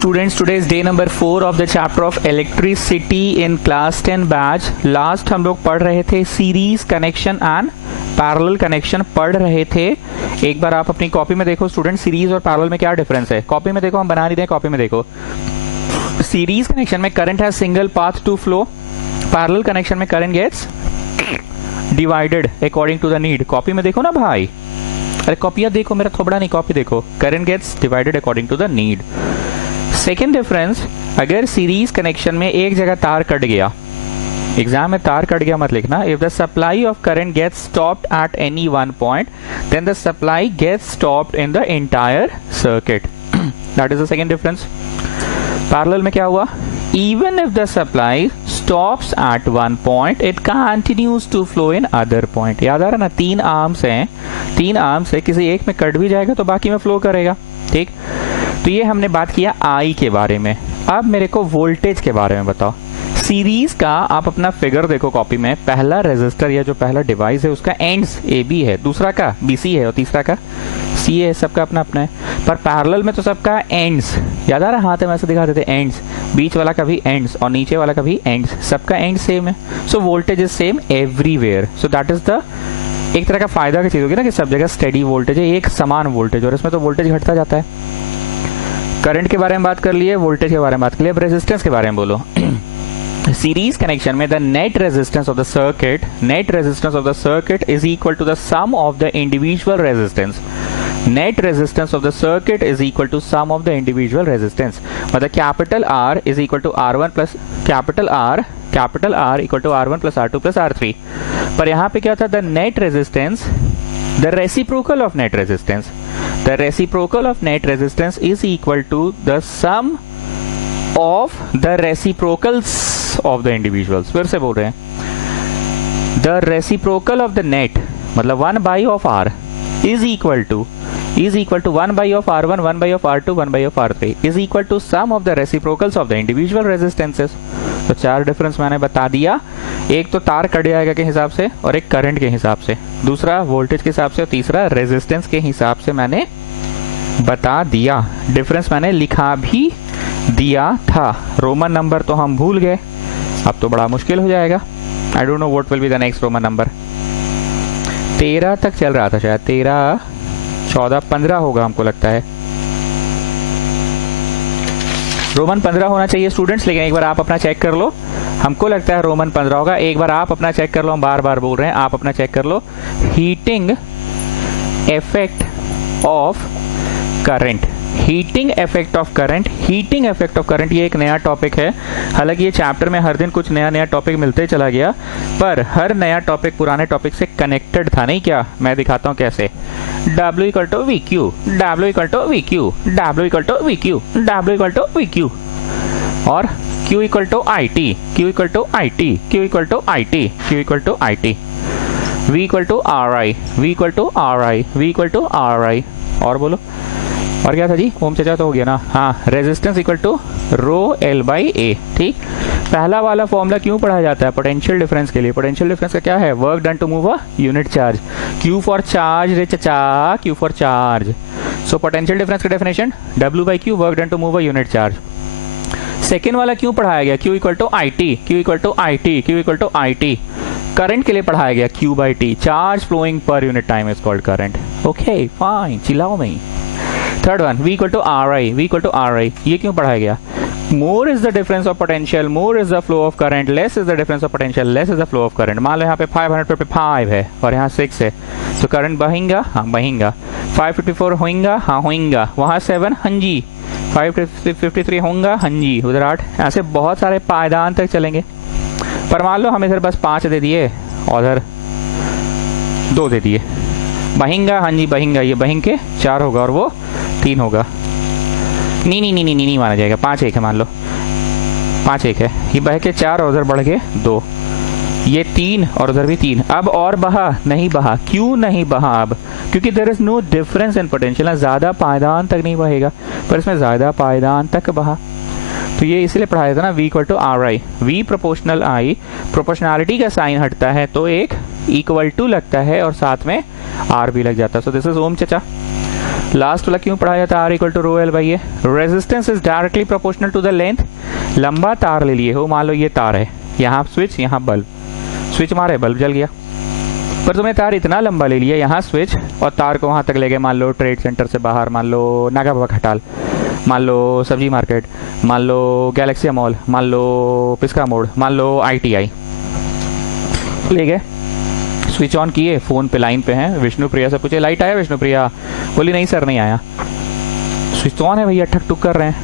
Students, today is day number 4 of the chapter of electricity in class 10 batch. Last हम लोग पढ़ रहे थे series connection and parallel connection पढ़ रहे थे. एक बार आप अपनी कॉपी में देखो स्टूडेंट, सीरीज और पैरेलल में क्या डिफरेंस है. कॉपी में देखो, हम बना नहीं दें, कॉपी में देखो. सीरीज कनेक्शन में करंट है single path to flow. Parallel connection में current gets divided according to the need. Copy में देखो ना भाई, अरे कॉपियां देखो, मेरा थोबड़ा नहीं, कॉपी देखो. Current gets divided according to the need. Second difference, अगर सीरीज कनेक्शन में एक जगह तार कट गया, एग्जाम में तार कट गया मत लिखना. If the supply of current gets stopped at any one point then the supply gets stopped in the entire circuit. That is the second difference. Parallel में क्या हुआ, even if the supply stops at one point it continues to flow in other point. याद आ रहा ना, तीन arms हैं, तीन आर्म्स है, किसी एक में कट भी जाएगा तो बाकी में फ्लो करेगा. ठीक, तो ये हमने बात किया आई के बारे में. अब मेरे को वोल्टेज के बारे में बताओ. सीरीज का आप अपना फिगर देखो कॉपी में. पहला रेजिस्टर या जो पहला डिवाइस है उसका एंड्स ए बी है, दूसरा का बी सी है और तीसरा का सी है. सबका अपना अपना है. पर पैरेलल में तो सबका एंड्स, याद आ रहा, हाथ में ऐसे दिखा देते एंड्स, बीच वाला का भी एंड्स और नीचे वाला का भी एंड्स, सबका एंड सेम है. So voltage is same everywhere. So that is the एक तरह का फायदा की चीज होगी ना कि सब जगह स्टेडी वोल्टेज है, एक समान वोल्टेज. और इसमें तो वोल्टेज घटता जाता है. करंट के बारे में बात कर लिए, वोल्टेज के बारे में बात कर लिए. अब रेजिस्टेंस के बारे में बोलो. सीरीज कनेक्शन में the net resistance of the circuit is equal to the sum of the individual resistance. Net resistance of the circuit is equal to sum of the individual resistance. मतलब capital R is equal to R1 plus capital R equal to R1 plus R2 plus R3. पर यहाँ पे क्या था, the net resistance, the reciprocal of net resistance is equal to the sum of the reciprocals of the individuals. फिर से बोल रहे हैं, the reciprocal of the net मतलब 1 by of R is equal to 1 by of R1, 1 by of R2, 1 by of R3 is equal to sum of the reciprocals of the individual resistances. तो चार difference मैंने बता दिया. एक तो तार cut जाएगा के हिसाब से, और एक करंट के हिसाब से, दूसरा वोल्टेज के हिसाब से, और तीसरा रेजिस्टेंस के हिसाब से मैंने बता दिया. डिफरेंस मैंने लिखा भी दिया था. रोमन नंबर तो हम भूल गए, अब तो बड़ा मुश्किल हो जाएगा. I don't know what will be the next Roman number. 13 तक चल रहा था शायद, 13, 14, 15 होगा हमको लगता है. रोमन 15 होना चाहिए स्टूडेंट्स, लेकिन एक बार आप अपना चेक कर लो. हमको लगता है रोमन 15 होगा. एक बार आप अपना चेक कर लो, हम बार बार बोल रहे हैं, आप अपना चेक कर लो. Heating effect of current. Heating effect of current ये एक नया टॉपिक है. हालांकि ये चैप्टर में हर दिन कुछ नया टॉपिक मिलते चला गया, पर हर नया टॉपिक पुराने टॉपिक से कनेक्टेड था. नहीं क्या, मैं दिखाता हूं कैसे. W equal to V Q, W equal to V Q, W equal to V Q, W equal to V Q, और Q equal to I T, Q equal to I T, Q equal to I T, Q equal to I T, V equal to R I, V equal to R I, V equal to R I. और बोलो, और क्या था जी, ओम चाचा तो हो गया ना. हाँ, resistance equal to rho L by A. ठीक, पहला वाला फॉर्मूला क्यों पढ़ाया जाता है, पोटेंशियल डिफरेंस के लिए. पोटेंशियल डिफरेंस का क्या है, work done to move a unit charge. Q for charge रे चचा, Q for charge. So potential difference का definition W by Q, work done to move a unit charge. Second वाला क्यों पढ़ाया गया, Q equal to I T, Q equal to I T, Q equal to I T. Current के लिए पढ़ाया गया Q by T, charge flowing per unit time is called current. Okay fine, चिल्लाओ नहीं. Third one, V equal to R I, V equal to R I, ये क्यों पढ़ाया गया. More is the difference of potential, more is the flow of current, less is the difference of potential, less is the flow of current. मान लो यहाँ पे 500 पे 5 है और यहाँ 6 है, तो करंट बहेगा, हाँ बहेगा. 554 होएगा, हाँ होएगा. वहाँ 7, हाँ जी. 553 होगा, हाँ जी. उधर 8. ऐसे बहुत सारे पायदान तक चलेंगे. पर मान लो हम इधर बस 5 दे दिए और उधर 2 दे दिए. बहेगा, हाँ जी बहेगा. ये बहेंग के 4 होगा और वो 3 होगा. नहीं माना जाएगा. 5 1 है, मान लो 5 1 है. ये बह के 4 और उधर बढ़ के 2, ये 3 और उधर भी 3. अब और बहा नहीं बहा, क्यों नहीं बहा अब, क्योंकि there is no difference in potential. ज्यादा पायदान तक नहीं बहेगा, पर इसमें ज्यादा पायदान तक बहा. तो ये इसलिए पढ़ाया था ना, V equal to R I. V proportional I, proportionality का साइन हटता है तो एक इक्वल टू लगता है और साथ में R भी लग जाता है. सो दिस इज ओम चचा. लास्ट वाला क्यों पढ़ा जाता है R equal to rho L by A? Resistance is directly proportional to the length. लंबा तार ले लिए हो, मान लो ये तार है, यहाँ स्विच, यहाँ बल्ब, स्विच मारे बल्ब जल गया, पर तुमने तार इतना लंबा ले लिया, यहाँ स्विच और तार को वहाँ तक ले गए, मान लो ट्रेड सेंटर से बाहर, मान लो नागा बाबा खटाल, मान लो सब्जी मार्केट, मान लो गैलेक्सिया मॉल, मान लो पिस्का मोड़, मान लो ITI, ले गए, स्विच ऑन किए, फोन पे लाइन पे हैं, विष्णुप्रिया से पूछे लाइट आया विष्णुप्रिया? बोली नहीं सर नहीं आया। स्विच ऑन है भैया, ठक ठुक कर रहे हैं,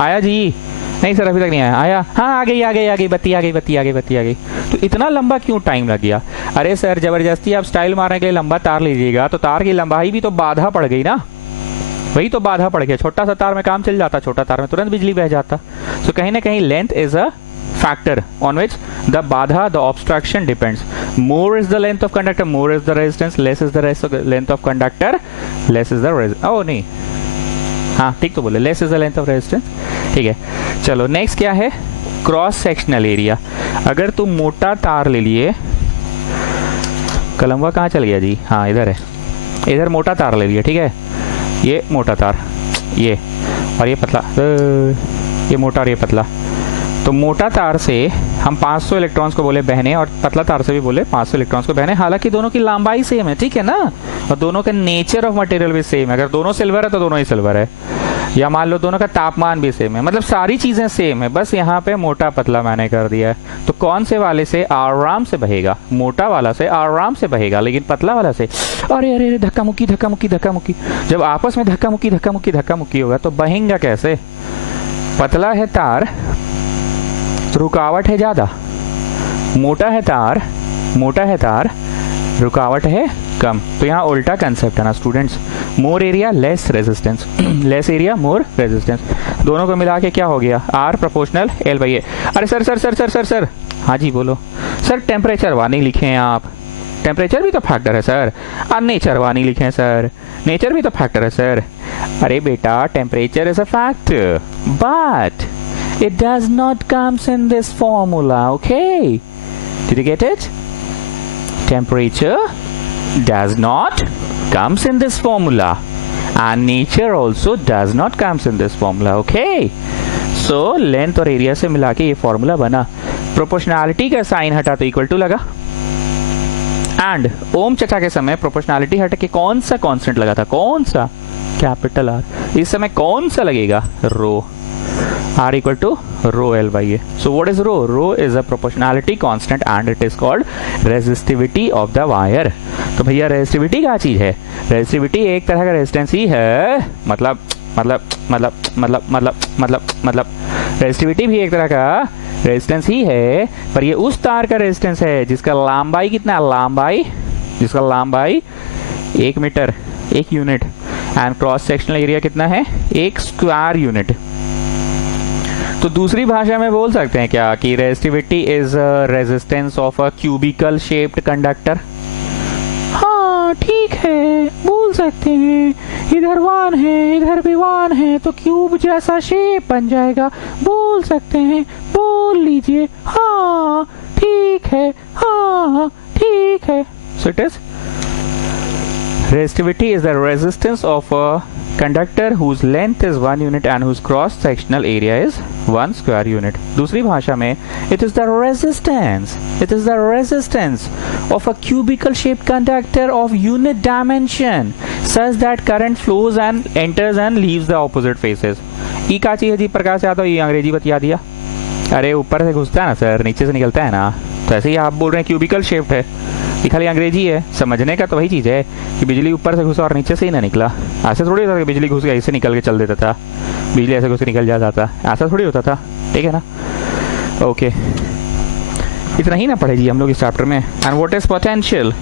आया जी? नहीं सर अभी तक नहीं आया। आया? हाँ आ गई बत्ती आ गई। तो इतना लंबा क्यों टाइम लग गया? अरे सर जबरदस्ती आप स्टाइल मारने के लिए लंबा तार लीजिएगा तो तार की लंबाई भी तो बाधा पड़ गई ना, वही तो बाधा पड़ गया। छोटा सा तार में काम चल जाता, छोटा तार में तुरंत बिजली बह जाता। तो कहीं ना कहीं length is a factor on which the badha, the obstruction depends. More is the length of conductor, more is the resistance, less is the length of conductor, less is the resistance. Oh नहीं, हाँ ठीक तो बोले, less is the length of resistance, ठीक है। चलो next क्या है? Cross sectional area. अगर तुम मोटा तार ले लिए, कलमवा कहाँ चल गया जी? हाँ इधर है, इधर मोटा तार ले लिया, ठीक है, ये मोटा तार, ये और ये पतला, ये मोटा और ये पतला। तो मोटा तार से हम 500 इलेक्ट्रॉन्स को बोले बहने और पतला तार से भी बोले 500 इलेक्ट्रॉन्स को बहने, हालांकि दोनों की लंबाई सेम है, ठीक है ना, और दोनों का नेचर ऑफ मटेरियल भी सेम है। अगर दोनों सिल्वर है तो दोनों ही सिल्वर है, या मान लो दोनों का तापमान भी सेम है, मतलब सारी चीजें सेम है, बस यहाँ पे मोटा पतला मैंने कर दिया है। तो कौन से वाले से आराम से बहेगा? मोटा वाला से आराम से बहेगा, लेकिन पतला वाला से अरे अरे धक्का मुक्की। जब आपस में धक्का मुक्की होगा तो बहेगा कैसे? पतला है तार, रुकावट है ज्यादा, मोटा है तार, रुकावट है कम। तो यहाँ उल्टा कंसेप्ट है ना students, more area less resistance, less area more resistance. दोनों को मिला के क्या हो गया? R प्रोपोर्शनल L बाई ए। अरे सर, हाँ जी बोलो सर, टेम्परेचर वानी लिखे हैं आप, टेम्परेचर भी तो फैक्टर है सर। नेचर वानी लिखे हैं सर, नेचर भी तो फैक्टर है सर। अरे बेटा temperature is a factor but it does not comes in this formula, okay? Did you get it? Temperature does not comes in this formula and nature also does not comes in this formula, okay? So length और area से मिला के ये formula बना। Proportionality का sign हटा तो equal to लगा, and ओम चचा के समय proportionality हटा के कौन सा constant लगा था? कौन सा? Capital R। इस समय कौन सा लगेगा? रो। R equal to rho L by A. So what is rho? Rho is a proportionality constant and it is called resistivity of the wire. तो भैया resistivity क्या चीज है? resistivity एक तरह का resistance ही है, मतलब resistivity भी एक तरह का resistance ही है, पर ये उस तार का resistance है जिसका लंबाई कितना? जिसका लंबाई 1 metre, 1 unit, and cross sectional area कितना है? 1 स्क्वायर यूनिट। तो दूसरी भाषा में बोल सकते हैं क्या कि resistivity is resistance of a cubical shaped conductor? हाँ ठीक है, बोल सकते हैं। इधर 1 है, इधर भी 1 है, तो क्यूब जैसा शेप बन जाएगा, बोल सकते हैं, बोल लीजिए। हाँ ठीक है, हाँ ठीक है। So it is resistivity is the resistance of a conductor whose length is 1 unit and whose cross sectional area is 1 square unit. दूसरी भाषा में it is the resistance of a cubical shaped conductor of unit dimension such that current flows and enters and leaves the opposite faces. ई का चीज है जी प्रकाश यादव, ये अंग्रेजी बता दिया। अरे ऊपर से घुसता है ना सर, नीचे से निकलता है ना, तो ऐसे ही आप बोल रहे हैं क्यूबिकल शेप्ड है, ये खाली अंग्रेजी है। समझने का तो वही चीज है कि बिजली ऊपर से घुसा और नीचे से ही ना निकला। ऐसे थोड़ी होता था कि बिजली घुस गया ऐसे निकल के चल देता था, बिजली ऐसे घुस के निकल जाता था, ऐसा थोड़ी होता था, ठीक है ना। ओके, इतना ही ना पढ़े जी हम लोग इस चैप्टर में। And what is potential?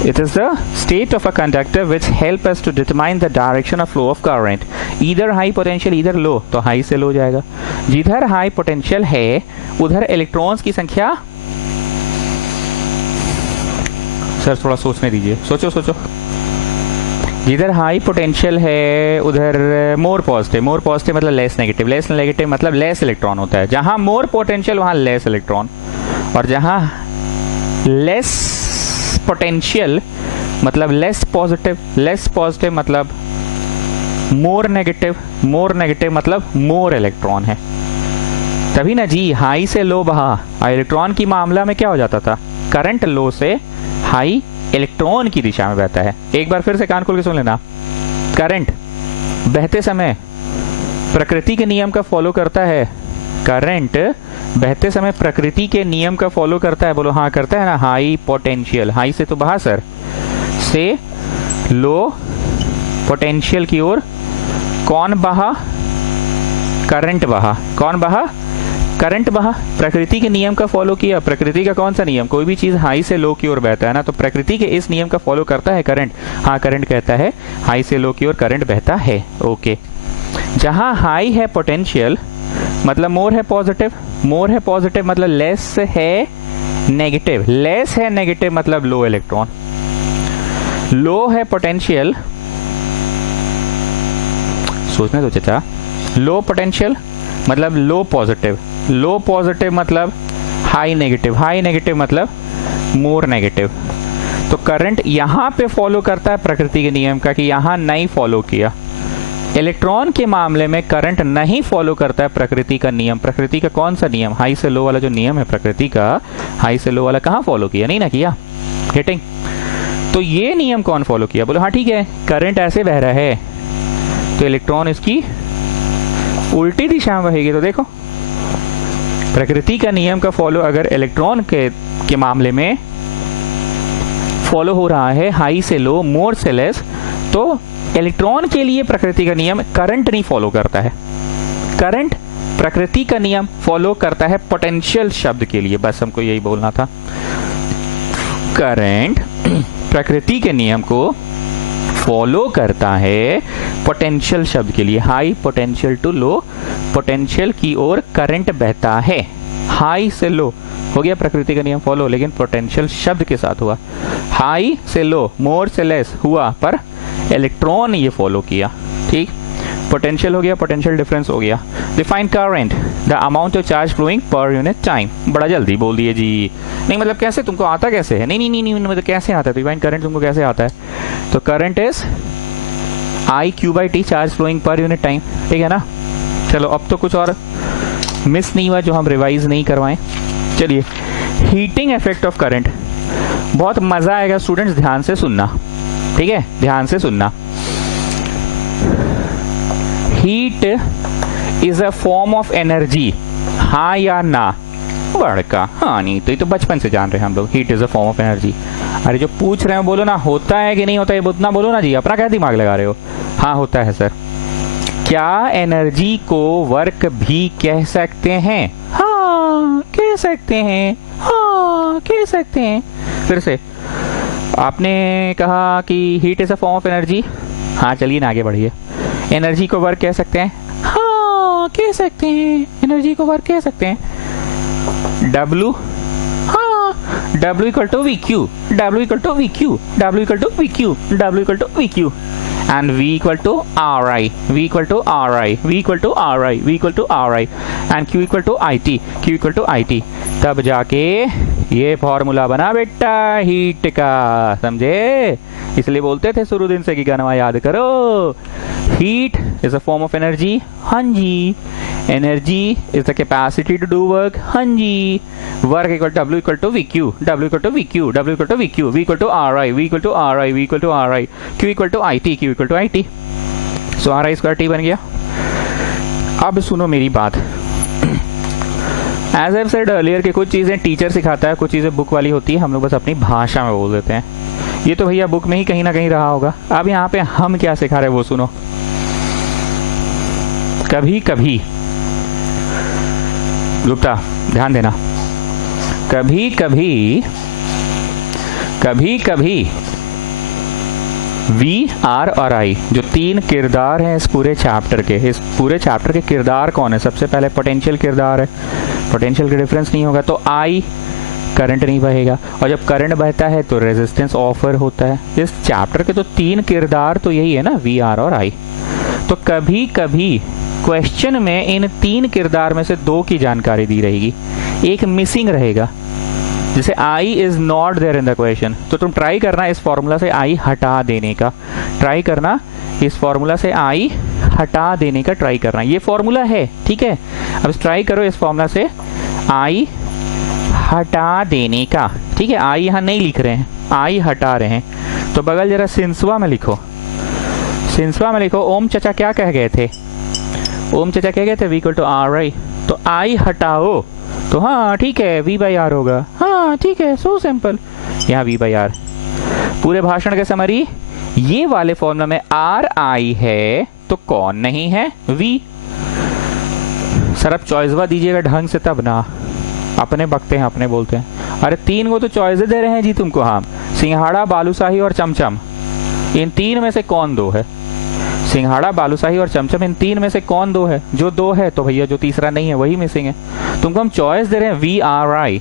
It is the state of a conductor which help us to determine the direction of flow of current. Either high potential, either low, तो high से low जाएगा। जिधर high potential है उधर electrons की संख्या, sir थोड़ा सोचने दीजिए, सोचो। जिधर हाई पोटेंशियल है उधर मोर पॉजिटिव मतलब लेस नेगेटिव मतलब लेस इलेक्ट्रॉन होता है। जहां मोर पोटेंशियल वहां लेस इलेक्ट्रॉन, और जहां लेस पोटेंशियल मतलब लेस पॉजिटिव मतलब मोर नेगेटिव मतलब मोर इलेक्ट्रॉन है। तभी ना जी हाई से लो बहा, इलेक्ट्रॉन की मामला में क्या हो जाता था, करंट लो से हाई इलेक्ट्रॉन की दिशा में बहता है। एक बार फिर से कान खोल के सुन लेना, करंट बहते समय प्रकृति के नियम का फॉलो करता है, करंट बहते समय प्रकृति के नियम का फॉलो करता है। बोलो हाँ करता है ना। हाई पोटेंशियल, हाई से तो बहा सर, से लो पोटेंशियल की ओर कौन बहा, करंट बहा। कौन बहा, करंट बहा। प्रकृति के नियम का फॉलो किया। प्रकृति का कौन सा नियम, कोई भी चीज हाई से लो की ओर बहता है ना, तो प्रकृति के इस नियम का फॉलो करता है करंट। हाँ करंट कहता है हाई से लो की ओर करंट बहता है। ओके, जहां हाई है पोटेंशियल मतलब मोर है पॉजिटिव मतलब लेस है नेगेटिव मतलब लो इलेक्ट्रॉन। लो है पोटेंशियल, सोचने दो चाचा, लो पोटेंशियल मतलब लो पॉजिटिव मतलब हाई नेगेटिव मतलब मोर नेगेटिव। तो करंट यहां पे फॉलो करता है प्रकृति के नियम का, कि यहां नहीं फॉलो किया। इलेक्ट्रॉन के मामले में करंट नहीं फॉलो करता है प्रकृति का नियम। प्रकृति का कौन सा नियम, हाई से लो वाला जो नियम है प्रकृति का, हाई से लो वाला कहां फॉलो किया, नहीं ना किया। गेटिंग? तो ये नियम कौन फॉलो किया, बोलो हाँ ठीक है, करंट ऐसे बह रहा है तो इलेक्ट्रॉन इसकी उल्टी दिशा में बहेगी। तो देखो प्रकृति का नियम का फॉलो अगर इलेक्ट्रॉन के मामले में फॉलो हो रहा है हाई से लो मोर से लेस, तो इलेक्ट्रॉन के लिए प्रकृति का नियम करंट नहीं फॉलो करता है। करंट प्रकृति का नियम फॉलो करता है पोटेंशियल शब्द के लिए। बस हमको यही बोलना था, करंट प्रकृति के नियम को फॉलो करता है पोटेंशियल शब्द के लिए। High potential to low potential की ओर करंट बहता है। हाई से लो हो गया प्रकृति का नियम फॉलो, लेकिन पोटेंशियल शब्द के साथ हुआ। हाई से लो मोर से लेस हुआ, पर इलेक्ट्रॉन ये फॉलो किया। ठीक, पोटेंशियल हो गया, पोटेंशियल डिफरेंस हो गया। Define current, the amount of charge flowing per unit time. बड़ा जल्दी बोल दिए जी। नहीं मतलब कैसे, तुमको आता कैसे है? नहीं मतलब कैसे आता है, डिफाइन करंट तुमको कैसे आता है? तो current is I Q by T, charge flowing per unit time. ठीक है ना। चलो अब तो कुछ और मिस नहीं हुआ जो हम रिवाइज नहीं करवाएं। चलिए, हीटिंग इफेक्ट ऑफ करंट, बहुत मजा आएगा स्टूडेंट्स, ध्यान से सुनना। ठीक है, ध्यान से सुनना। Heat is a form of energy, हाँ या ना? बड़का हाँ नहीं, तो ये तो बचपन से जान रहे हैं हम लोग, heat is a form of energy. अरे जो पूछ रहे हैं बोलो ना, होता है कि नहीं होता है, उतना बोलो ना जी, अपना क्या दिमाग लगा रहे हो? हाँ होता है सर। क्या एनर्जी को वर्क भी कह सकते हैं? हाँ कह सकते हैं, हाँ कह सकते हैं। फिर से आपने कहा कि heat is a form of energy. हाँ चलिए ना आगे बढ़िए। एनर्जी को वर्क कह सकते हैं? हाँ कह सकते हैं, एनर्जी को वर्क कह सकते हैं। W, हाँ W equal to V Q, W equal to V Q, W equal to V Q, W equal to V Q, and V equal to R I, V equal to R I, V equal to R I, V equal to R I, and Q equal to I T, Q equal to I T. तब जाके ये formula बना बेटा heat का, समझे? इसलिए बोलते थे शुरू दिन से कि गाना याद करो। Heat is a form of energy, हाँ जी। Energy is the capacity to do work, हाँ जी। Work equal W equal to V Q, W equal to V Q, W equal to V Q, V equal to R I, V equal to R I, V equal to R I, Q equal to I T, Q equal to I T. So R I square T बन गया। अब सुनो मेरी बात। As I said earlier कि कुछ चीजें teacher सिखाता है, कुछ चीजें बुक वाली होती है, हम लोग बस अपनी भाषा में बोल देते हैं। ये तो भैया बुक में ही कहीं ना कहीं रहा होगा। अब यहाँ पे हम क्या सिखा रहे हैं वो सुनो। कभी कभी गुप्ता ध्यान देना, कभी कभी वी आर और आई जो तीन किरदार हैं इस पूरे चैप्टर के किरदार कौन है? सबसे पहले पोटेंशियल किरदार है, पोटेंशियल का डिफरेंस नहीं होगा तो आई करंट नहीं बहेगा, और जब करंट बहता है तो रेजिस्टेंस ऑफर होता है। इस चैप्टर के तो तीन किरदार तो यही है ना, वी आर और आई। तो कभी कभी क्वेश्चन में इन तीन किरदार में से दो की जानकारी दी रहेगी, एक मिसिंग रहेगा। जैसे I is not there in the question, तो तुम ट्राई करना इस फॉर्मूला से आई हटा देने का, ट्राई करना इस फॉर्मूला से आई हटा देने का ट्राई करना। ये फॉर्मूला है, ठीक है। अब ट्राई करो इस फॉर्मूला से आई हटा देने का, ठीक है। आई यहाँ नहीं लिख रहे हैं, आई हटा रहे हैं। तो बगल जरा सिंसवा में लिखो, सिंसवा में लिखो ओम चचा क्या कह गए थे, ओम चचा कह गए थे V equal to R I, तो आई हटाओ तो हाँ ठीक है वी बाई आर होगा, हाँ ठीक है, सो सिंपल। यहाँ वी बाई आर। पूरे भाषण के समरी, ये वाले फॉर्मूला में आर आई है तो कौन नहीं है, वी। सर अब चॉइसवा दीजिएगा ढंग से तब ना, अपने बकते हैं अपने बोलते हैं। अरे 3 को तो चॉइस दे रहे हैं जी तुमको हम, सिंघाड़ा बालूशाही और चमचम, इन 3 में से कौन 2 है, सिंघाड़ा बालूशाही और चमचम इन 3 में से कौन 2 है, जो 2 है तो भैया जो तीसरा नहीं है वही मिसिंग है। तुमको हम चॉइस दे रहे हैं वी आर आई,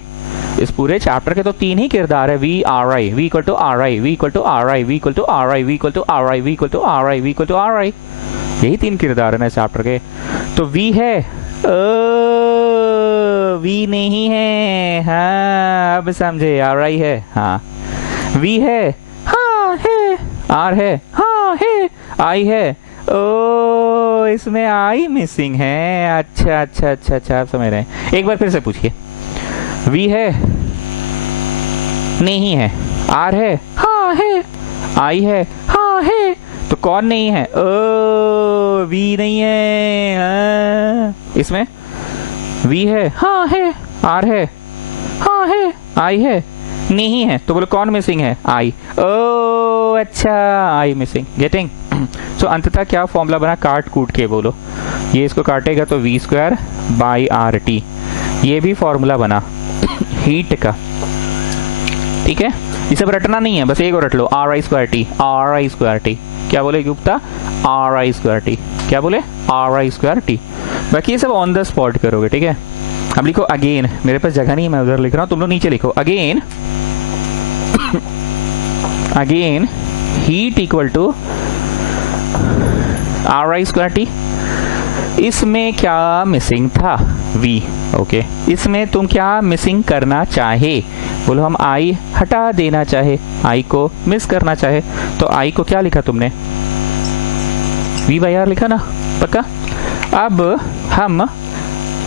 इस पूरे चैप्टर के तो 3 ही किरदार है, V R I, V equal to R I, V equal to R I, V equal to R I, V equal to R I, V equal to R I, V equal to R I, यही 3 किरदार है ना इस chapter के। तो we है, we नहीं है, हाँ अब समझे, आर आई है, हाँ वी है, हाँ है, आर है, हाँ है, आई है, ओ इसमें आई मिसिंग है, अच्छा अच्छा अच्छा अच्छा आप समझ रहे हैं। एक बार फिर से पूछिए, वी है नहीं है, आर है हाँ है, आई है हाँ है, तो कौन नहीं है, ओ वी नहीं है, इसमें वी है हाँ है, आर है हाँ है, आई है नहीं है, तो बोलो कौन मिसिंग है, आई। ओ अच्छा आई मिसिंग, गेटिंग। सो अंततः क्या फॉर्मूला बना, काट कूट के बोलो, ये इसको काटेगा तो V square by R T, ये भी फॉर्मूला बना हीट का, ठीक है। ये सब रटना नहीं है, बस एक और रट लो, R I square T, R I square T, क्या बोले Gupta, R I square T, क्या बोले, आर आई स्क्वायर टी। बाकी ये सब ऑन द स्पॉट करोगे, ठीक है। अब लिखो अगेन, मेरे पास जगह नहीं, मैं उधर लिख रहा हूं, तुम लोग नीचे लिखो again, again heat equal to R I square T. इसमें क्या मिसिंग था, वी, ओके। इसमें तुम क्या मिसिंग करना चाहे, बोलो हम आई हटा देना चाहे, आई को मिस करना चाहे, तो आई को क्या लिखा तुमने, वी बाई आर लिखा ना, पक्का। अब हम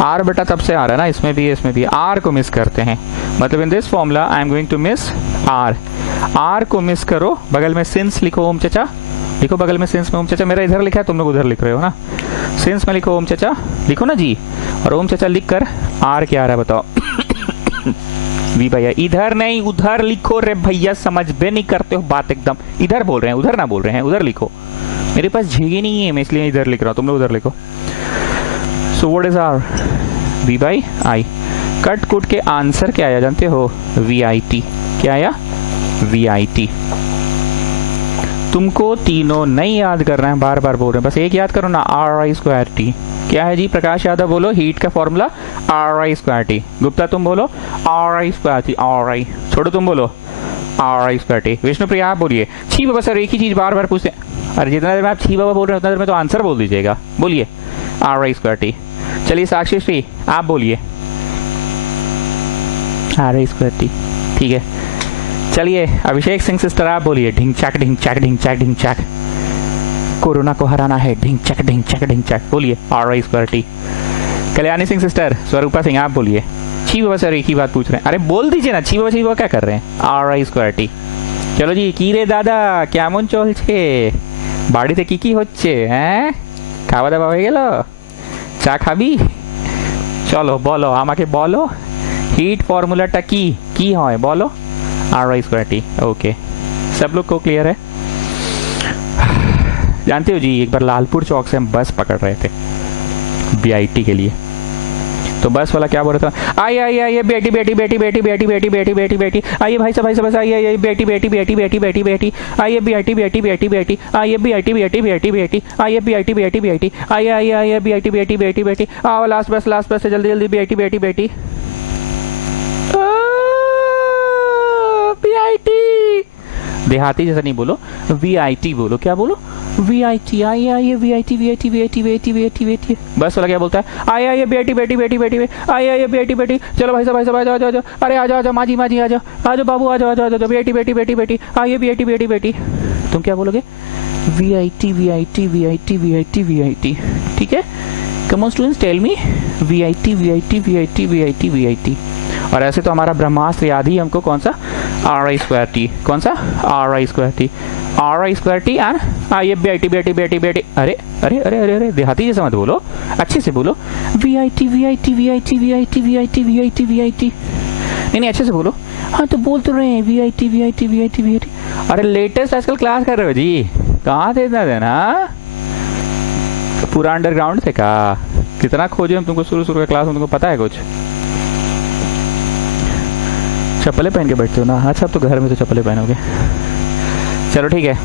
आर बटा तब से आ रहा है ना, इसमें भी इसमें भी आर को मिस करते हैं, मतलब in this formula I am going to miss R, R को मिस करो, बगल में सिंस लिखो ओम चचा, लिखो बगल में सिंस में ओम चचा, मेरा इधर लिखा है तुम लोग उधर लिख रहे हो ना, सिंस में लिखो ओम चचा, लिखो ना जी, और ओम चचा लिख कर आर क्या आ रहा है बताओ, वी भैया, इधर नहीं उधर लिखो रे भैया, समझ बे नहीं करते हो बात एकदम, इधर बोल रहे हैं उधर ना बोल रहे हैं, उधर लिखो, मेरे पास झिगी नहीं है मैं इसलिए इधर लिख रहा हूँ, तुम लोग उधर लिखो। So what is R, V by I, cut कुट के आंसर क्या आया जानते हो, वी आई टी, क्या आया, वी आई टी। तुमको तीनों नहीं याद करना है, बार बार बोल रहे हैं, बस एक याद करो ना, आर आई स्क्वायर टी, क्या है जी, प्रकाश यादव बोलो हीट का formula R I square T, Gupta तुम बोलो are I square T, R आई, छोड़ो तुम बोलो are I square T, Vishnupriya आप बोलिए, छी बाबा सर एक ही चीज बार बार पूछते, अरे जितना देर में आप छी बाबा बोल रहे हो उतना देर में तो आंसर बोल दीजिएगा, बोलिए आर आई स्क्वायर टी। चलिए साक्षी श्री आप बोलिए आर आई स्क्वायर टी, ठीक है। चलिए अभिषेक सिंह सिस्टर आप बोलिए ढिंग चैक ढिंग चैक ढिंग चैक ढिंग चैक, कोरोना को हराना है ढिंग चैक ढिंग चैक ढिंग चैक, बोलिए R I square T. Kalyani Singh sister, Swarupa Singh आप बोलिए, छी बाबा सर एक ही बात पूछ रहे हैं, अरे बोल दीजिए ना, छी बाबा क्या कर रहे हैं, आर आई स्क्वायर टी। चलो जी की रे दादा केमन चलছে, বাড়িতে কি হচ্ছে, হ্যাঁ খাওয়া দাওয়া হয়ে গেল, চা খাবি, চলো বলো আমাকে বলো হিট ফর্মুলাটা কি হয় বলো, are I square T, okay सब लोग को क्लियर है। जानते हो जी एक बार लालपुर चौक से हम बस पकड़ रहे थे बीआईटी के लिए, तो बस वाला क्या बोल रहा था, आइए आइए आइए बेटी बेटी बेटी बेटी बेटी बेटी बेटी बेटी बेटी, आइए भाई साहब आइए आइए बेटी बेटी बेटी बेटी बेटी बेटी, आइए बीआईटी बेटी बेटी बेटी, आइए बीआईटी बेटी बेटी बेटी, आइए बीआईटी बेटी बेटी, आइए आइए आइए बीआईटी बेटी बेटी बेटी, आओ लास्ट बस से जल्दी जल्दी बीआईटी बेटी बेटी, बीआईटी, देहाती जैसा नहीं बोलो, वीआईटी बोलो, क्या बोलो, VIT, आइए VIT VIT VIT VIT VIT VIT। बस वाला क्या बोलता है, आइए बेटी बेटी बेटी बेटी आइए बेटी बेटी, चलो भाई साहब आ जाओ, अरे आ जाओ माजी आ जाओ बाबू आ जाओ बेटी बेटी बेटी बेटी, आइए बेटी बेटी बेटी। तुम क्या बोलोगे, VIT VIT VIT VIT VIT। ठीक है, come on students tell me VIT VIT VIT VIT VIT। और ऐसे तो हमारा ब्रह्मास्त्र याद ही हमको, कौन सा, RI²T, कौन सा, RI²T, RI²T एंड आइए बेटी बेटी बेटी बेटी। अरे अरे अरे अरे अरे देहाती जैसे मत बोलो, अच्छे से बोलो, VIT VIT VIT VIT VIT VIT VIT। नहीं अच्छे से बोलो, हाँ तो बोल तो रहे हैं VIT VIT VIT VIT। अरे लेटेस्ट आजकल क्लास कर रहे हो जी, कहाँ थे इतना देना, पूरा अंडरग्राउंड से का, कितना खोजे हम तुमको शुरू का क्लास में, तुमको पता है कुछ, चप्पलें पहन के बैठते हो ना, अच्छा अब तो घर में तो चप्पलें पहनोगे, चलो ठीक है।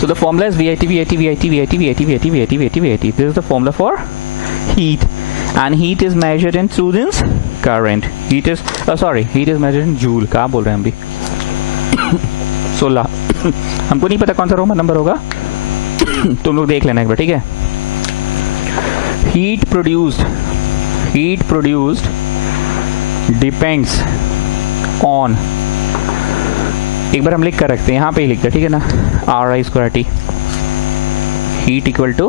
So the formula is VIT VIT VIT VIT VIT VIT VIT VIT VIT। This is the formula for heat, and heat is measured in students current। Heat is heat is measured in joule। कहाँ बोल रहे हैं हम भी 16। हमको नहीं पता कौन सा रोमन नंबर होगा, तुम लोग देख लेना एक बार, ठीक है। heat produced depends on, एक बार हम लिख कर रखते हैं, यहाँ पे ही लिखते हैं, ठीक है ना, RI²T, heat equal to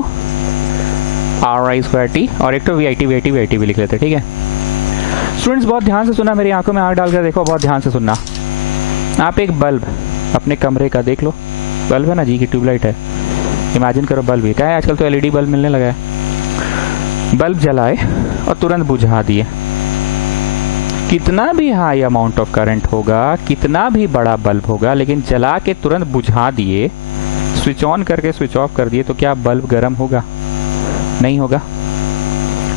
RI²T, और एक तो VIT VIT VIT भी लिख लेते हैं, ठीक है। स्टूडेंट्स बहुत ध्यान से सुना, मेरी आंखों में आंख डालकर देखो, बहुत ध्यान से सुनना। आप एक बल्ब अपने कमरे का देख लो, बल्ब है ना जी की ट्यूबलाइट है, इमेजिन करो बल्ब ही, क्या है आजकल तो LED बल्ब मिलने लगा है। बल्ब जलाए और तुरंत बुझा दिए, कितना भी हाई अमाउंट ऑफ करंट होगा, कितना भी बड़ा बल्ब होगा, लेकिन जला के तुरंत बुझा दिए, स्विच ऑन करके स्विच ऑफ कर दिए, तो क्या बल्ब गर्म होगा, नहीं होगा।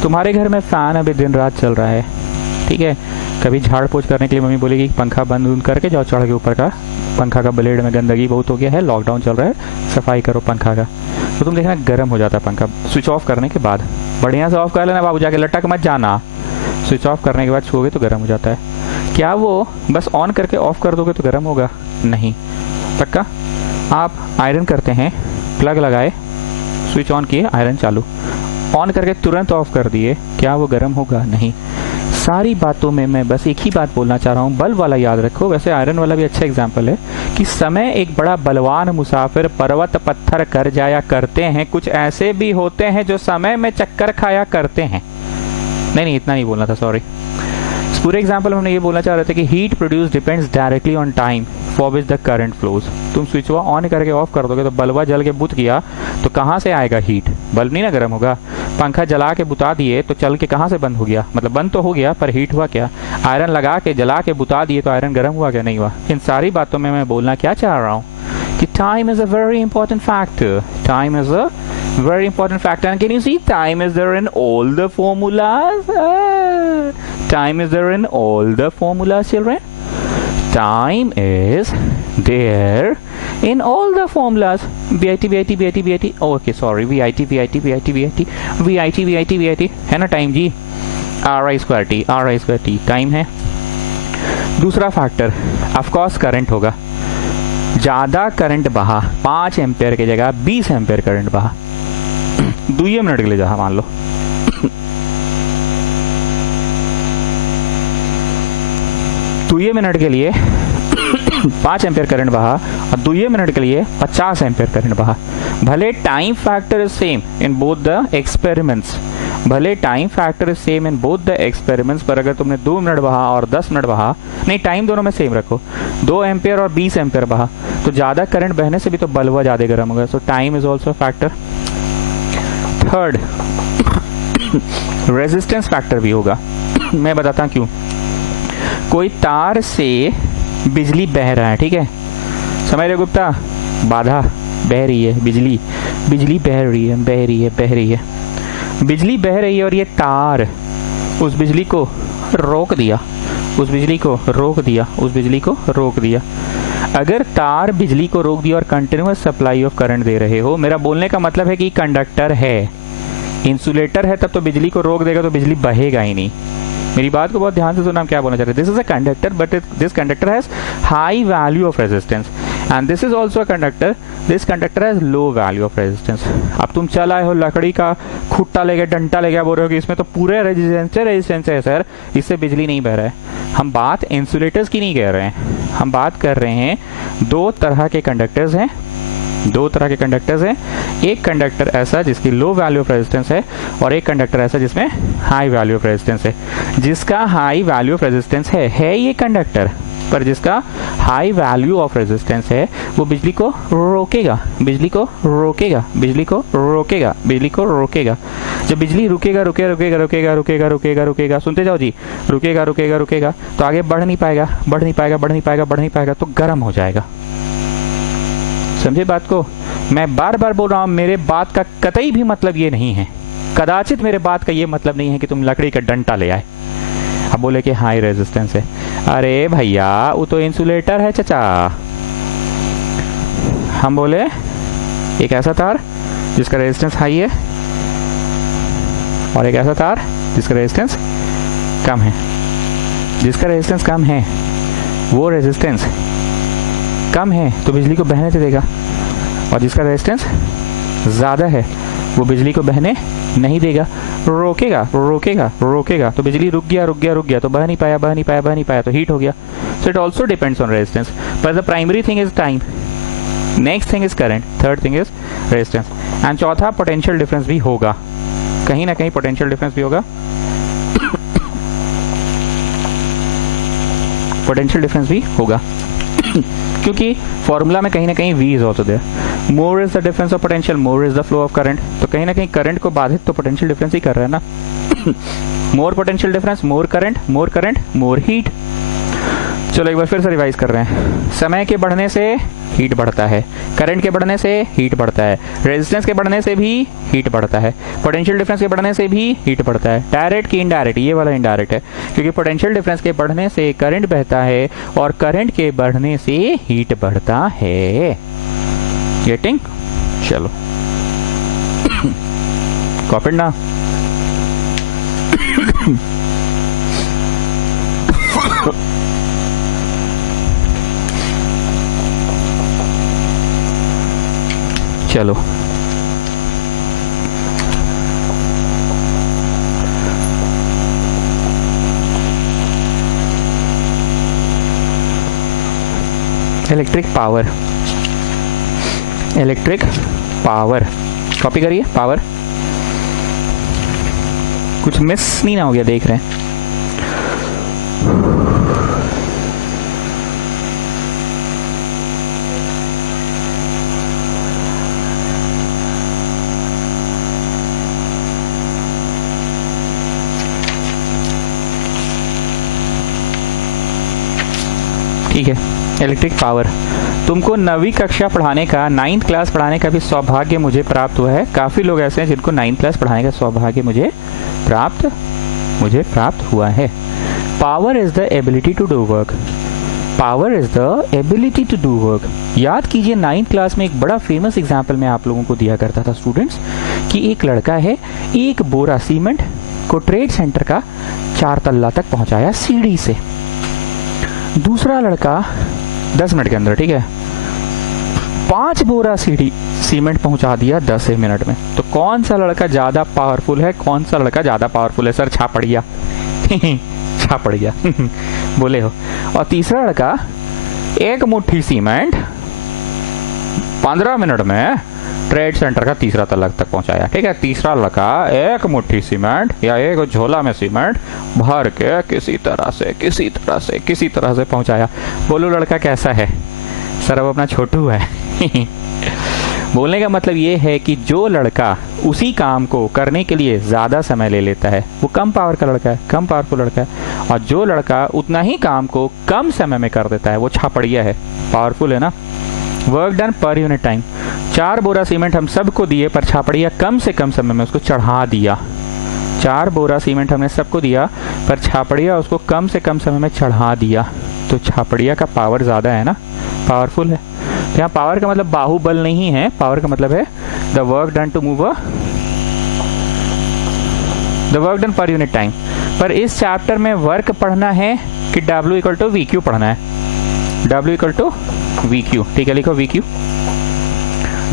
तुम्हारे घर में फैन अभी दिन रात चल रहा है, ठीक है, कभी झाड़ पोछ करने के लिए मम्मी बोलेगी पंखा बंद करके जाओ, चढ़ के ऊपर का पंखा का ब्लेड में गंदगी बहुत हो गया है, लॉकडाउन चल रहा है, सफाई करो पंखा का, तो तुम देखना गर्म हो जाता है पंखा स्विच ऑफ करने के बाद। बढ़िया से ऑफ कर लेना बाबू, जाके लटक मत जाना, स्विच ऑफ करने के बाद छूओगे तो गर्म हो जाता है। क्या वो बस ऑन करके ऑफ कर दोगे तो गर्म होगा, नहीं, पक्का। आप आयरन करते हैं, प्लग लगाए, स्विच ऑन किए, आयरन चालू, ऑन करके तुरंत ऑफ कर दिए, क्या वो गर्म होगा, नहीं। सारी बातों में मैं बस एक ही बात बोलना चाह रहा हूँ, बल्ब वाला याद रखो, वैसे आयरन वाला भी अच्छा एग्जाम्पल है, कि समय एक बड़ा बलवान मुसाफिर पर्वत पत्थर कर जाया करते हैं, कुछ ऐसे भी होते हैं जो समय में चक्कर खाया करते हैं। नहीं इतना नहीं बोलना था, सॉरी। इस पूरे एग्जाम्पल में हमने ये बोलना चाह रहे थे कि heat produce depends directly on time for which the current flows. तुम स्विच ऑन करके ऑफ कर दोगे तो बल्बा जल के बुत गया, तो कहाँ से आएगा हीट, बल्ब नहीं ना गर्म होगा। पंखा जला के बुता दिए तो चल के कहाँ से बंद हो गया, मतलब बंद तो हो गया पर हीट हुआ क्या। आयरन लगा के जला के बुता दिए तो आयरन गर्म हुआ क्या, नहीं हुआ। इन सारी बातों में मैं बोलना क्या चाह रहा हूँ कि time is a very important factor, time is a very important factor, and can you see time is there in all the formulas? Time is there in all the formulas, children. Time is there in all the formulas. VIT VIT VIT VIT, okay sorry, VIT VIT VIT VIT VIT VIT VIT है ना time जी, RI²T time है। दूसरा factor of course current होगा, ज्यादा current बहा, 5 ampere की जगह 20 ampere current बहा 2 मिनट के लिए, जहां मान लो 2 मिनट के लिए 5 एम्पेयर करंट बहा और 2 मिनट के लिए 50 एम्पेयर करंट बहा। भले time factor is same in both the experiments, भले time factor is same in both the experiments, पर अगर तुमने 2 मिनट बहा और 10 मिनट बहा, नहीं टाइम दोनों में सेम रखो, 2 एम्पेयर और 20 एम्पेयर बहा, तो ज्यादा करंट बहने से भी तो बल्ब ज्यादा गर्म होगा। सो time is also factor. Third resistance factor भी होगा, मैं बताता हूं क्यों। कोई तार से बिजली बह रहा है, ठीक है, समझ रहे गुप्ता, बाधा बह रही है, बिजली बह रही है, बिजली बह रही है और ये तार उस बिजली को रोक दिया, उस बिजली को रोक दिया। अगर तार बिजली को रोक दिया और कंटिन्यूअस सप्लाई ऑफ करंट दे रहे हो, मेरा बोलने का मतलब है कि कंडक्टर है, इंसुलेटर है, तब तो बिजली को रोक देगा तो बिजली बहेगा ही नहीं। मेरी बात को बहुत ध्यान से सुना, हम क्या बोलना चाहते हैं। This is a conductor but this conductor has high value of resistance, and this is also a conductor this conductor has low value of resistance. अब तुम चल आए हो लकड़ी का खुट्टा लेके डंटा लेके बोल रहे हो कि इसमें तो पूरे रेजिस्टेंस है सर, इससे बिजली नहीं बह रहा है। हम बात इंसुलेटर्स की नहीं कर रहे हैं, हम बात कर रहे हैं दो तरह के कंडक्टर्स हैं, दो तरह के कंडक्टर्स हैं। एक कंडक्टर ऐसा जिसकी लो वैल्यू ऑफ रेजिस्टेंस है और एक कंडक्टर ऐसा जिसमें हाई वैल्यू ऑफ रेजिस्टेंस है। जिसका हाई वैल्यू ऑफ रेजिस्टेंस है ये कंडक्टर, पर जिसका हाई वैल्यू ऑफ रेजिस्टेंस है वो बिजली को रोकेगा, बिजली को रोकेगा, बिजली को रोकेगा, बिजली को रोकेगा। जब बिजली रुकेगा रुकेगा रुकेगा रुकेगा रुकेगा रुकेगा रुकेगा, सुनते जाओ जी, रुकेगा रुकेगा रुकेगा तो आगे बढ़ नहीं पाएगा, बढ़ नहीं पाएगा, बढ़ नहीं पाएगा, बढ़ नहीं पाएगा तो गर्म हो जाएगा। समझे बात को? मैं बार बार बोल रहा हूं, मेरे बात का कतई भी मतलब ये नहीं है, कदाचित मेरे बात का ये मतलब नहीं है कि तुम लकड़ी का डंटा ले आए। अब बोले कि हाई रेजिस्टेंस है, अरे भैया वो तो इंसुलेटर है चचा। हम बोले एक ऐसा तार जिसका रेजिस्टेंस हाई है और एक ऐसा तार जिसका रेजिस्टेंस कम है। जिसका रेजिस्टेंस कम है वो रेजिस्टेंस कम है तो बिजली को बहने देगा, और जिसका रेजिस्टेंस ज़्यादा है वो बिजली को बहने नहीं देगा, रोकेगा रोकेगा रोकेगा। तो बिजली रुक गया रुक गया रुक गया तो बह नहीं पाया, बह नहीं पाया, बह नहीं पाया तो हीट हो गया। So it also depends on resistance, पर the primary thing is time, next thing is current, third thing is resistance, and चौथा पोटेंशियल डिफरेंस भी होगा, कहीं ना कहीं पोटेंशियल डिफरेंस भी होगा। पोटेंशियल डिफरेंस भी होगा क्योंकि फॉर्मूला में कहीं ना कहीं V is also there. More is the difference of potential, more is the flow of current, तो कहीं ना कहीं करंट को बाधित तो पोटेंशियल डिफरेंस ही कर रहा है ना। मोर पोटेंशियल डिफरेंस, मोर करंट, मोर हीट। चलो एक बार फिर से रिवाइज कर रहे हैं। समय के बढ़ने से हीट बढ़ता है, करंट के बढ़ने से हीट बढ़ता है, रेजिस्टेंस के बढ़ने से भी हीट बढ़ता है, पोटेंशियल डिफरेंस के बढ़ने से भी हीट बढ़ता है। डायरेक्ट की इनडायरेक्ट, ये वाला इनडायरेक्ट है क्योंकि पोटेंशियल डिफरेंस के बढ़ने से करंट बहता है और करंट के बढ़ने से हीट बढ़ता है। गेटिंग? चलो कॉपीड ना। चलो electric power, electric power copy करिए। पावर कुछ मिस नहीं ना हो गया, देख रहे हैं। ठीक है, इलेक्ट्रिक पावर तुमको 9वीं कक्षा पढ़ाने का, 9th क्लास पढ़ाने का भी सौभाग्य मुझे प्राप्त हुआ है। काफ़ी लोग ऐसे हैं जिनको 9th क्लास पढ़ाने का सौभाग्य मुझे प्राप्त हुआ है। Power is the ability to do work, power is the ability to do work. याद कीजिए 9th क्लास में एक बड़ा फेमस एग्जाम्पल मैं आप लोगों को दिया करता था स्टूडेंट्स, कि एक लड़का है, एक बोरा सीमेंट को ट्रेड सेंटर का 4 तल्ला तक पहुंचाया सीढ़ी से। दूसरा लड़का 10 मिनट के अंदर, ठीक है, 5 बोरा सीमेंट पहुंचा दिया 10 मिनट में। तो कौन सा लड़का ज्यादा पावरफुल है, कौन सा लड़का ज्यादा पावरफुल है? सर छापड़िया छापड़िया बोले हो। और तीसरा लड़का 1 मुट्ठी सीमेंट 15 मिनट में ट्रेड सेंटर का 3रा तल्ला तक पहुंचाया। ठीक है, तीसरा लड़का 1 मुट्ठी सीमेंट या 1 झोला में सीमेंट भर के किसी तरह से पहुंचाया। बोलो लड़का कैसा है? सर अब अपना छोटू है। बोलने का मतलब ये है कि जो लड़का उसी काम को करने के लिए ज्यादा समय ले लेता है वो कम पावर का लड़का है, कम पावरफुल लड़का है। और जो लड़का उतना ही काम को कम समय में कर देता है वो छापड़िया है, पावरफुल है ना। Work done per unit time, 4 बोरा सीमेंट हम सबको दिए पर छापड़िया कम से कम समय में उसको चढ़ा दिया। 4 बोरा सीमेंट हमने सबको दिया पर छापड़िया उसको कम से कम समय में चढ़ा दिया। तो छापड़िया का पावर ज्यादा है ना, पावरफुल है। यहाँ पावर का मतलब बाहुबल नहीं है, पावर का मतलब है the work done to move the work done per unit time. पर इस चैप्टर में वर्क पढ़ना है कि W इक्वल टू VQ पढ़ना है? W इक्वल टू VQ, ठीक है, लिखो VQ।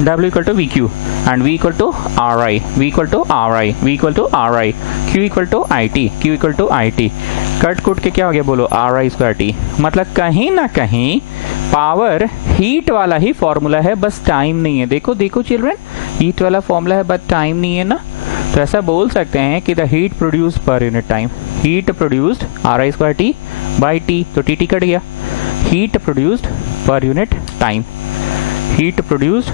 W equal to VQ and V equal to RI, V equal to RI, V equal to RI, Q equal to IT, Q equal to IT। Cut कुट के क्या हो गया बोलो, RI square T। मतलब कहीं ना कहीं पावर हीट वाला ही फॉर्मूला है, बस टाइम नहीं है। देखो देखो चिल्ड्रन, हीट वाला फॉर्मूला है बट टाइम नहीं है ना। तो ऐसा बोल सकते हैं कि द हीट प्रोड्यूस्ड पर unit time, heat produced RI square T by T, तो T कट गया। हीट प्रोड्यूस्ड पर यूनिट टाइम, हीट प्रोड्यूस्ड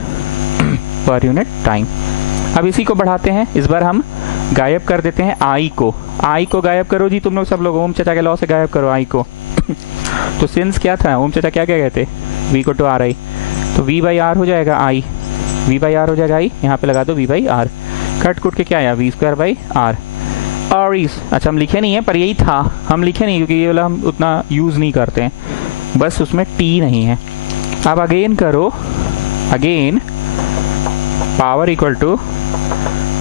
पर यूनिट टाइम। अब इसी को बढ़ाते हैं, इस बार हम गायब कर देते हैं आई को। आई को गायब करो जी तुम लोग सब लोग, ओम चाचा के लॉ से गायब करो आई को। तो सिंस क्या था, ओम चाचा क्या क्या कहते, V को टू आर आई, तो V बाई आर हो जाएगा आई, V बाई आर हो जाएगा आई, यहाँ पे लगा दो V बाई आर। कट कुट के क्या आया, V स्क्वायर बाई आर। और इस अच्छा हम लिखे नहीं है पर यही था, हम लिखे नहीं क्योंकि ये वाला हम उतना यूज़ नहीं करते हैं, बस उसमें T नहीं है। अब अगेन करो, again power equal to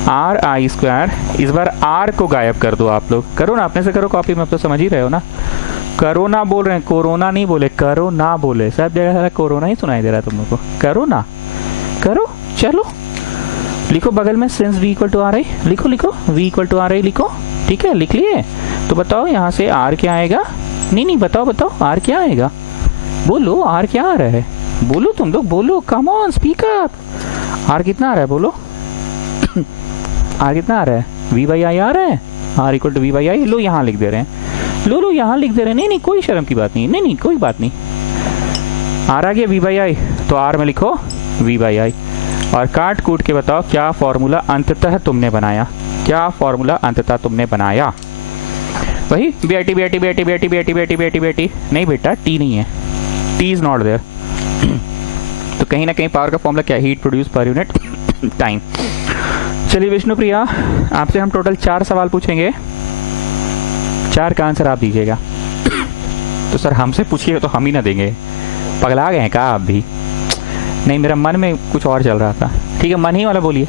R I square. इस बार आर को गायब कर दो आप लोग, करो ना अपने से करो कॉपी में, अब तो समझ ही रहे हो ना। करो ना बोल रहे हैं, कोरोना नहीं बोले, करो ना बोले, सब जगह सारा कोरोना ही सुनाई दे रहा है तुम लोग को। करो ना, करो, चलो लिखो बगल में since V equal to R I, लिखो लिखो V equal to R I लिखो, ठीक है लिख लिए। तो बताओ यहाँ से R क्या आएगा, नहीं नहीं बताओ बताओ R क्या आएगा, बोलो R क्या आ रहा है, बोलो तुम लोग बोलो, come on speak up. R कितना आ रहा है बोलो, R कितना आ रहा है, V बाई आई आ रहा है, R equal to V by I. लो यहाँ लिख दे रहे हैं, लो लो यहाँ लिख दे रहे हैं, नहीं नहीं कोई शर्म की बात नहीं, नहीं नहीं कोई बात नहीं। R आ गया V बाई आई, तो R में लिखो V बाई आई। और काट कूट के बताओ क्या फॉर्मूला अंततः तुमने बनाया, क्या फॉर्मूला अंततः तुमने बनाया। वही बेटी बेटी बेटी बेटी बेटी बेटी बेटी बेटी, नहीं बेटा T नहीं है, T इज नॉट देयर। तो कहीं ना कहीं पावर का फॉर्मूला क्या है, हीट प्रोड्यूस पर यूनिट टाइम। चलिए विष्णुप्रिया, आपसे हम टोटल 4 सवाल पूछेंगे, 4 का आंसर आप दीजिएगा। तो सर हमसे पूछिए तो हम ही ना देंगे, पगला गए हैं क्या आप भी। नहीं मेरा मन में कुछ और चल रहा था, ठीक है मन ही वाला बोलिए।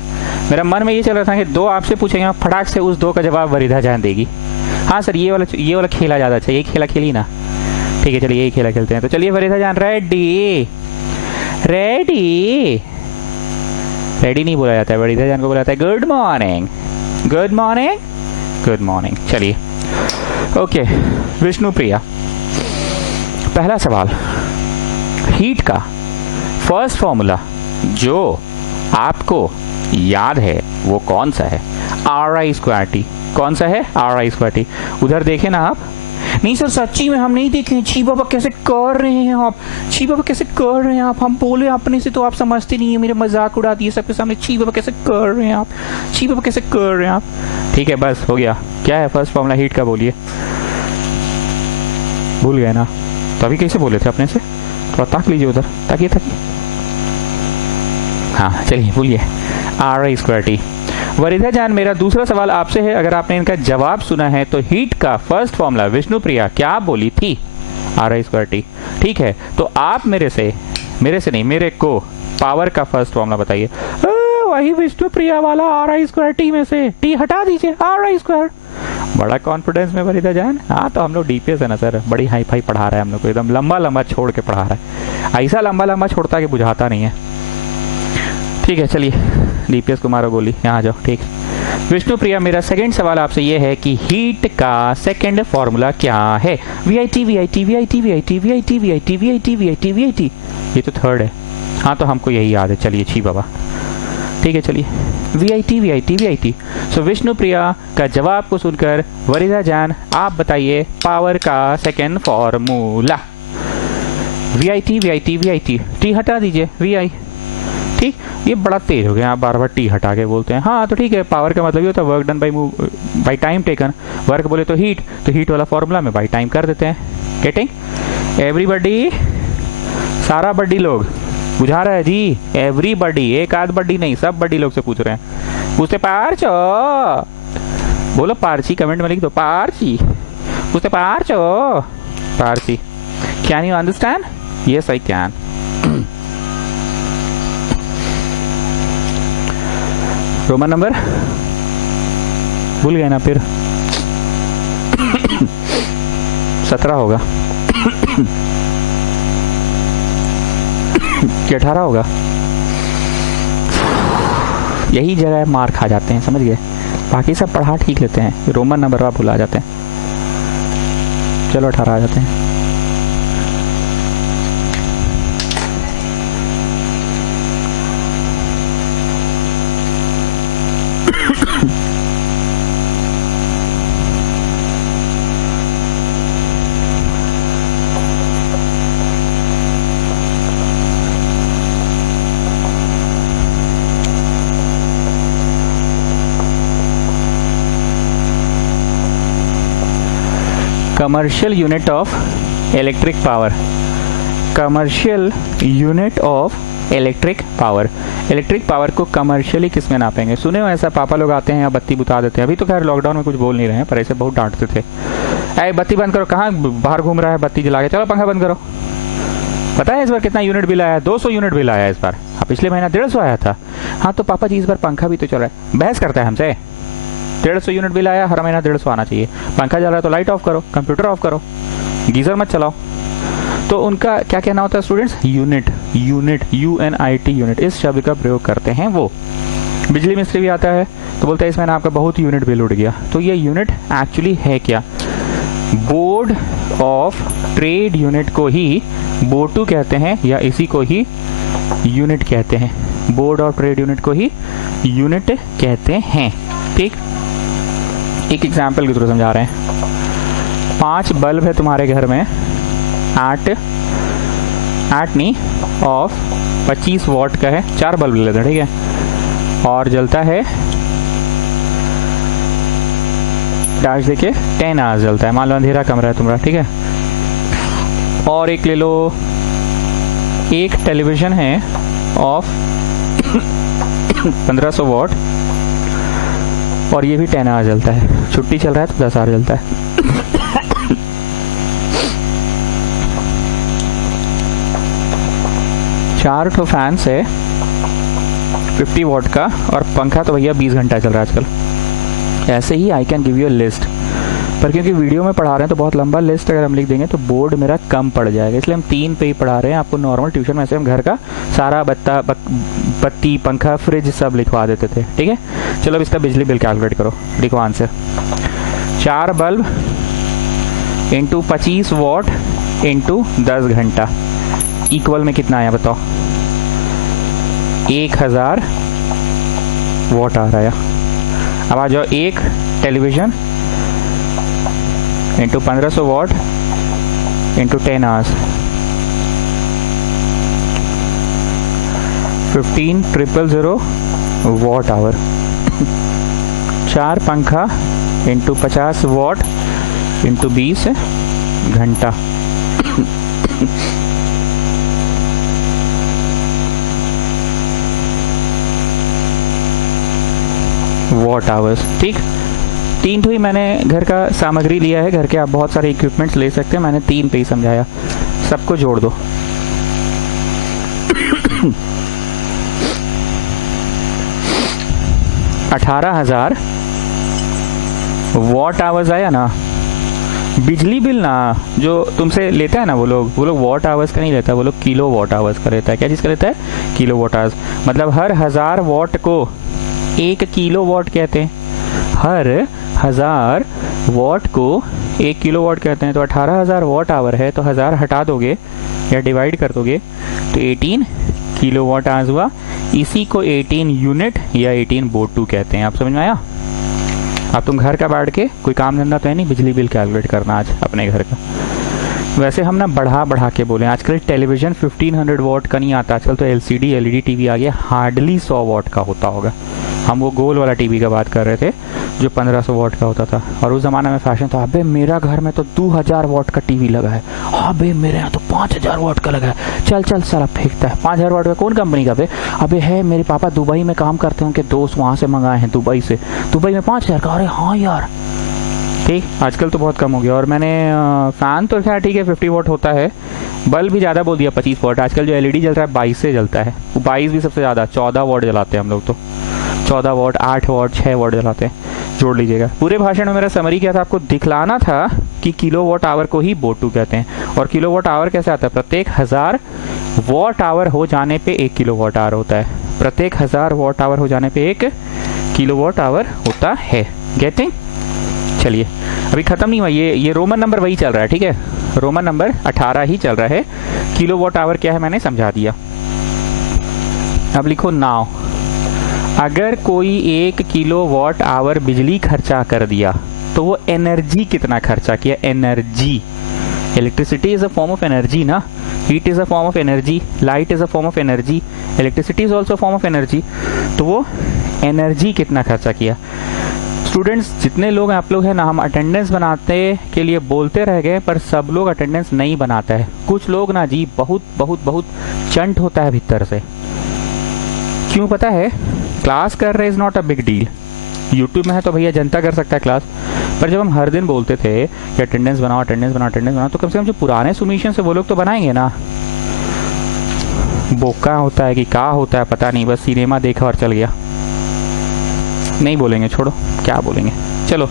मेरा मन में ये चल रहा था कि 2 आपसे पूछेंगे, फटाक से उस 2 का जवाब वरिधा जान देगी। हाँ सर ये वाला खेला ज़्यादा अच्छा, ये खेला खेली ना, ठीक है चलिए यही खेला खेलते हैं। तो चलिए वरिधा जान रेडी, रेडी रेडी नहीं बोला जाता है, वरिधा जान को बोला जाता है good morning, good morning, good morning. चलिए ओके विष्णुप्रिया, पहला सवाल, हीट का फर्स्ट फॉर्मूला जो आपको याद है वो कौन सा है, आर आई स्क्वायर टी। कौन सा है, आर आई स्क्वायर टी। उधर देखे ना आप, नहीं सर सच्ची में हम नहीं देखे, छी बाबा कैसे कर रहे हैं आप, छी बाबा कैसे कर रहे हैं आप, हम बोले अपने से तो आप समझते नहीं है, मेरे मजाक उड़ा दिए सबके सामने, छी बाबा कैसे कर रहे हैं आप, छी बाबा कैसे कर रहे हैं आप। ठीक है बस हो गया, क्या है फर्स्ट फॉर्मूला हीट का बोलिए, भूल गए ना, तो अभी कैसे बोले थे अपने से, थोड़ा ताक लीजिए उधर, ताकिए ताकिए, हाँ चलिए बोलिए, आर आई स्क्वायर टी। वरिधा जान मेरा दूसरा सवाल आपसे है, अगर आपने इनका जवाब सुना है तो हीट का फर्स्ट फॉर्मूला विष्णुप्रिया क्या बोली थी, आर आई स्क्वायर टी। ठीक है तो आप मेरे से नहीं मेरे को पावर का फर्स्ट फॉर्मूला बताइए। वही विष्णुप्रिया वाला आर आई स्क्वायर टी में से टी हटा दीजिए, आर आई स्क्वायर। बड़ा कॉन्फिडेंस में वरिधा जान, हाँ तो हम लोग डीपीएस है ना सर, बड़ी हाई फाई पढ़ा रहा है हम लोग को, एकदम लंबा लंबा छोड़ के पढ़ा रहा है, ऐसा लंबा लंबा छोड़ता कि बुझाता नहीं है। ठीक है चलिए डीपीएस को मारो गोली, यहाँ आ जाओ। ठीक विष्णुप्रिया मेरा सेकंड सवाल आपसे ये है कि हीट का सेकंड फॉर्मूला क्या है, V I T V I T V I T V I T V I T V I T V I T V I T V I T, ये तो थर्ड है, हाँ तो हमको यही याद है, चलिए छी बाबा। ठीक है चलिए V I T V I T V I T. So Vishnupriya का जवाब को सुनकर वरिधा जान आप बताइए पावर का second formula. V I T V I T V I T, T हटा दीजिए वी आई। ठीक ये बड़ा तेज हो गया, आप बार बार टी हटा के बोलते हैं। हाँ तो ठीक है, पावर का मतलब ये होता है work done by time taken, work बोले तो हीट वाला फॉर्मूला में बाई टाइम कर देते हैं। गेटिंग एवरीबडी, सारा बड्डी लोग बुझा रहा है जी, एवरीबडी, एक आध बड्डी नहीं, सब बड्डी लोग से पूछ रहे हैं, पूछते पार्चो, बोलो पार्ची, कमेंट में लिख दो पार्ची, पूछते पार्चो, पार्ची, can you understand, yes I can. Roman number भूल गए ना फिर 17 होगा कि 18 होगा, यही जगह मार खा जाते हैं, समझ गए। बाकी सब पढ़ा ठीक लेते हैं, रोमन नंबर आप भुला जाते हैं। चलो 18 आ जाते हैं। Commercial unit of electric power, commercial unit of electric power. Electric power को कमर्शियली किस में नापेंगे? सुने हो ऐसा, पापा लोग आते हैं या बत्ती बुता देते हैं। अभी तो खैर लॉकडाउन में कुछ बोल नहीं रहे हैं, पर ऐसे बहुत डांटते थे, अरे बत्ती बंद करो, कहाँ बाहर घूम रहा है, बत्ती जला के, चलो पंखा बंद करो। पता है इस बार कितना यूनिट बिल आया? 200 यूनिट बिल आया इस बार। पिछले महीना 150 आया था। हाँ तो पापा जी इस बार पंखा भी तो चल रहा है। बहस करता है हमसे। 150 यूनिट बिल आया, हर महीना 150 आना चाहिए। पंखा चल रहा है तो लाइट ऑफ करो, कंप्यूटर ऑफ करो, गीजर मत चलाओ। तो उनका क्या कहना होता है students? Unit, unit, UNIT, unit, इस शब्द का प्रयोग करते हैं वो। बिजली मिस्त्री भी आता है तो बोलता है इस महीने आपका बहुत यूनिट बिल उड़ गया। तो ये यूनिट एक्चुअली है क्या? बोर्ड ऑफ ट्रेड यूनिट को ही बोटू कहते हैं, या इसी को ही यूनिट कहते हैं। बोर्ड ऑफ ट्रेड यूनिट को ही यूनिट कहते हैं। ठीक, एक एग्जाम्पल के थ्रू समझा रहे हैं। 5 बल्ब है तुम्हारे घर में, 8 नहीं ऑफ 25 वॉट का है, 4 बल्ब ले लेते हैं, ठीक है, और जलता है डार्क देके 10 आवर्स जलता है। मान लो अंधेरा कमरा है तुम्हारा, ठीक है। और एक ले लो, एक टेलीविजन है ऑफ 1500 वॉट, और ये भी 10 आवर जलता है। छुट्टी चल रहा है तो 10 आवर जलता है। 4 ठो फैंस है 50 वॉट का, और पंखा तो भैया 20 घंटा चल रहा है आजकल। ऐसे ही I can give you a list, पर क्योंकि वीडियो में पढ़ा रहे हैं तो बहुत लंबा लिस्ट अगर हम लिख देंगे तो बोर्ड मेरा कम पड़ जाएगा, इसलिए हम 3 पे ही पढ़ा रहे हैं। आपको नॉर्मल ट्यूशन में से हम घर का सारा बत्ती, पंखा, फ्रिज सब लिखवा देते थे, ठीक है। चलो अब इसका बिजली बिल कैलकुलेट करो, लिखो answer. 4 bulb into 25 what into 10 घंटा इक्वल में कितना आया बताओ? 1000 वॉट आ रहा है। अब आ जाओ, एक television into 1500 watt into 10 hours, 15,000 watt hour. 4 पंखा इंटू 50 वॉट इंटू 20 घंटा। वॉट आवर्स, ठीक। 3 तो ही मैंने घर का सामग्री लिया है, घर के आप बहुत सारे इक्विपमेंट्स ले सकते हैं, मैंने 3 पे ही समझाया। सबको जोड़ दो। 18,000 वॉट आवर्स आया ना। बिजली बिल ना जो तुमसे लेता है ना वो लोग वॉट आवर्स का नहीं लेता, वो लोग किलो वॉट आवर्स का लेता है। क्या चीज़ का लेता है? Kilo watt hours. मतलब हर 1000 वॉट को 1 किलो वॉट कहते हैं। हर 1000 वॉट को 1 किलो वॉट कहते हैं। तो 18,000 वॉट आवर है, तो 1000 हटा दोगे या डिवाइड कर दोगे तो 18 किलो वॉट आवर्स हुआ। इसी को 18 यूनिट या 18 बोटू कहते हैं। आप समझ में आया? अब तुम घर का बैठ के कोई काम धंधा तो है नहीं, बिजली बिल कैलकुलेट करना आज अपने घर का। वैसे हम ना बढ़ा के बोले, आजकल टेलीविजन 1500 वॉट का नहीं आता, आजकल तो LCD LED टीवी आ गया, हार्डली 100 वॉट का होता होगा। हम वो गोल वाला टीवी का बात कर रहे थे जो 1500 वॉट का होता था, और उस ज़माने में फैशन था, अबे मेरा घर में तो 2000 वॉट का टीवी लगा है, अबे मेरे यहाँ तो 5000 वॉट का लगा है। चल साला फेंकता है। 5000 वॉट का कौन कंपनी का? अबे है, मेरे पापा दुबई में काम करते हैं, उनके दोस्त वहाँ से मंगाए हैं दुबई से, दुबई में 5000 का। अरे हाँ यार, ठीक। आजकल तो बहुत कम हो गया। और मैंने फ़ैन तो खैर ठीक है 50 वॉट होता है, बल्ब भी ज़्यादा बोल दिया 25 वॉट। आजकल जो LED जल रहा है 22 से जलता है, वो 22 भी सबसे ज़्यादा, 14 वॉट जलाते हैं हम लोग तो। 14 वॉट, 8 वॉट, 6 वॉट जलाते हैं, जोड़ लीजिएगा। पूरे भाषण में मेरा समरी क्या था? आपको दिखलाना था कि किलो वॉट आवर को ही बोटू कहते हैं। और किलो वॉट आवर कैसे आता है? प्रत्येक 1000 वॉट आवर हो जाने पे 1 किलो वॉट आवर होता है। प्रत्येक 1000 वॉट आवर हो जाने पे 1 किलोवाट आवर होता है। गेटिंग? चलिए अभी खत्म नहीं हुआ, ये रोमन नंबर वही चल रहा है, ठीक है, रोमन नंबर 18 ही चल रहा है। किलोवाट आवर क्या है मैंने समझा दिया। अब लिखो नाउ, अगर कोई 1 किलोवाट आवर बिजली खर्चा कर दिया तो वो एनर्जी कितना खर्चा किया? Energy, electricity is a form of energy ना, heat is a form of energy, light is a form of energy, electricity is also form of energy. तो वो एनर्जी कितना खर्चा किया? स्टूडेंट्स जितने लोग आप लोग हैं ना, हम अटेंडेंस बनाते के लिए बोलते रह गए, पर सब लोग अटेंडेंस नहीं बनाता है। कुछ लोग ना जी बहुत बहुत बहुत चंट होता है भीतर से। क्यों पता है? क्लास कर रहे is not a big deal, YouTube में है तो भैया जनता कर सकता है क्लास, पर जब हम हर दिन बोलते थे कि अटेंडेंस बनाओ अटेंडेंस बनाओ अटेंडेंस बनाओ, तो कम से कम जो पुराने सबमिशन से वो लोग तो बनाएंगे ना। बोका होता है कि क्या होता है पता नहीं, बस सिनेमा देखा और चल गया। नहीं बोलेंगे, छोड़ो क्या बोलेंगे। चलो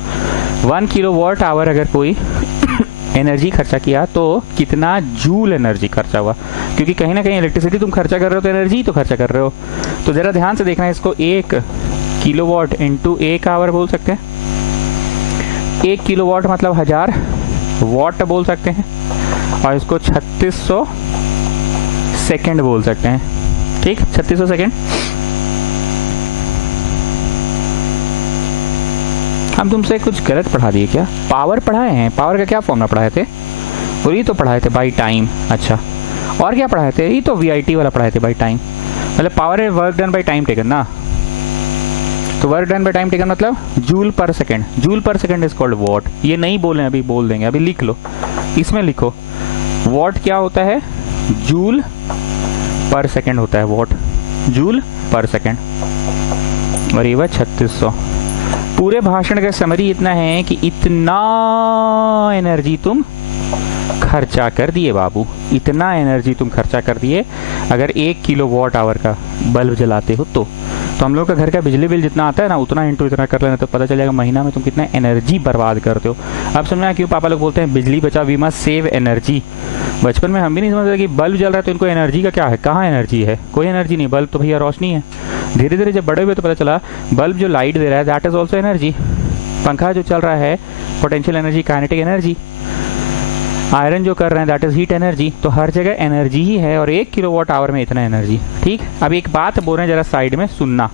1 किलोवाट आवर अगर कोई एनर्जी खर्चा किया तो कितना जूल एनर्जी खर्चा हुआ, क्योंकि कहीं ना कहीं इलेक्ट्रिसिटी तुम खर्चा कर रहे हो तो एनर्जी तो खर्चा कर रहे हो। तो जरा ध्यान से देखना है, इसको 1 किलोवाट इंटू 1 आवर बोल सकते हैं। 1 किलोवाट मतलब 1000 वाट बोल सकते हैं, और इसको 3600 सेकेंड बोल सकते हैं। ठीक, 3600 सेकेंड। हम तुमसे कुछ गलत पढ़ा दिए क्या? पावर पढ़ाए हैं? पावर का क्या फॉर्मूला पढ़ाए थे? और ये तो पढ़ाए थे बाई टाइम। अच्छा, और क्या पढ़ाए थे? ये तो वीआईटी वाला पढ़ाए थे, बाई टाइम। मतलब पावर है work done by time taken ना, तो work done by time taken मतलब joule per second. Joule per second is called watt. ये नहीं बोले, अभी बोल देंगे, अभी लिख लो, इसमें लिखो वॉट क्या होता है? जूल पर सेकेंड होता है वॉट, जूल पर सेकेंड। और ये वह 3600। पूरे भाषण का समरी इतना है कि इतना एनर्जी तुम खर्चा कर दिए बाबू, इतना एनर्जी तुम खर्चा कर दिए। अगर 1 किलोवाट आवर का बल्ब जलाते हो तो हम लोग का घर का बिजली बिल जितना आता है ना, उतना इंटू इतना कर लेना तो पता चल जाएगा महीना में तुम कितना एनर्जी बर्बाद करते हो। अब समझना क्यों पापा लोग बोलते हैं बिजली बचाओ, वी मस्ट सेव एनर्जी। बचपन में हम भी नहीं समझते कि बल्ब जल रहा है तो इनको एनर्जी का क्या है, कहाँ एनर्जी है? कोई एनर्जी नहीं, बल्ब तो भैया रोशनी है। धीरे धीरे जब बड़े हुए तो पता चला बल्ब जो लाइट दे रहा है दैट इज ऑल्सो एनर्जी। पंखा जो चल रहा है potential energy, kinetic energy. Iron जो कर रहे हैं दैट इज हीट एनर्जी। तो हर जगह एनर्जी ही है, और 1 किलोवाट आवर में इतना एनर्जी। ठीक, अब एक बात बोल रहे हैं, जरा साइड में सुनना।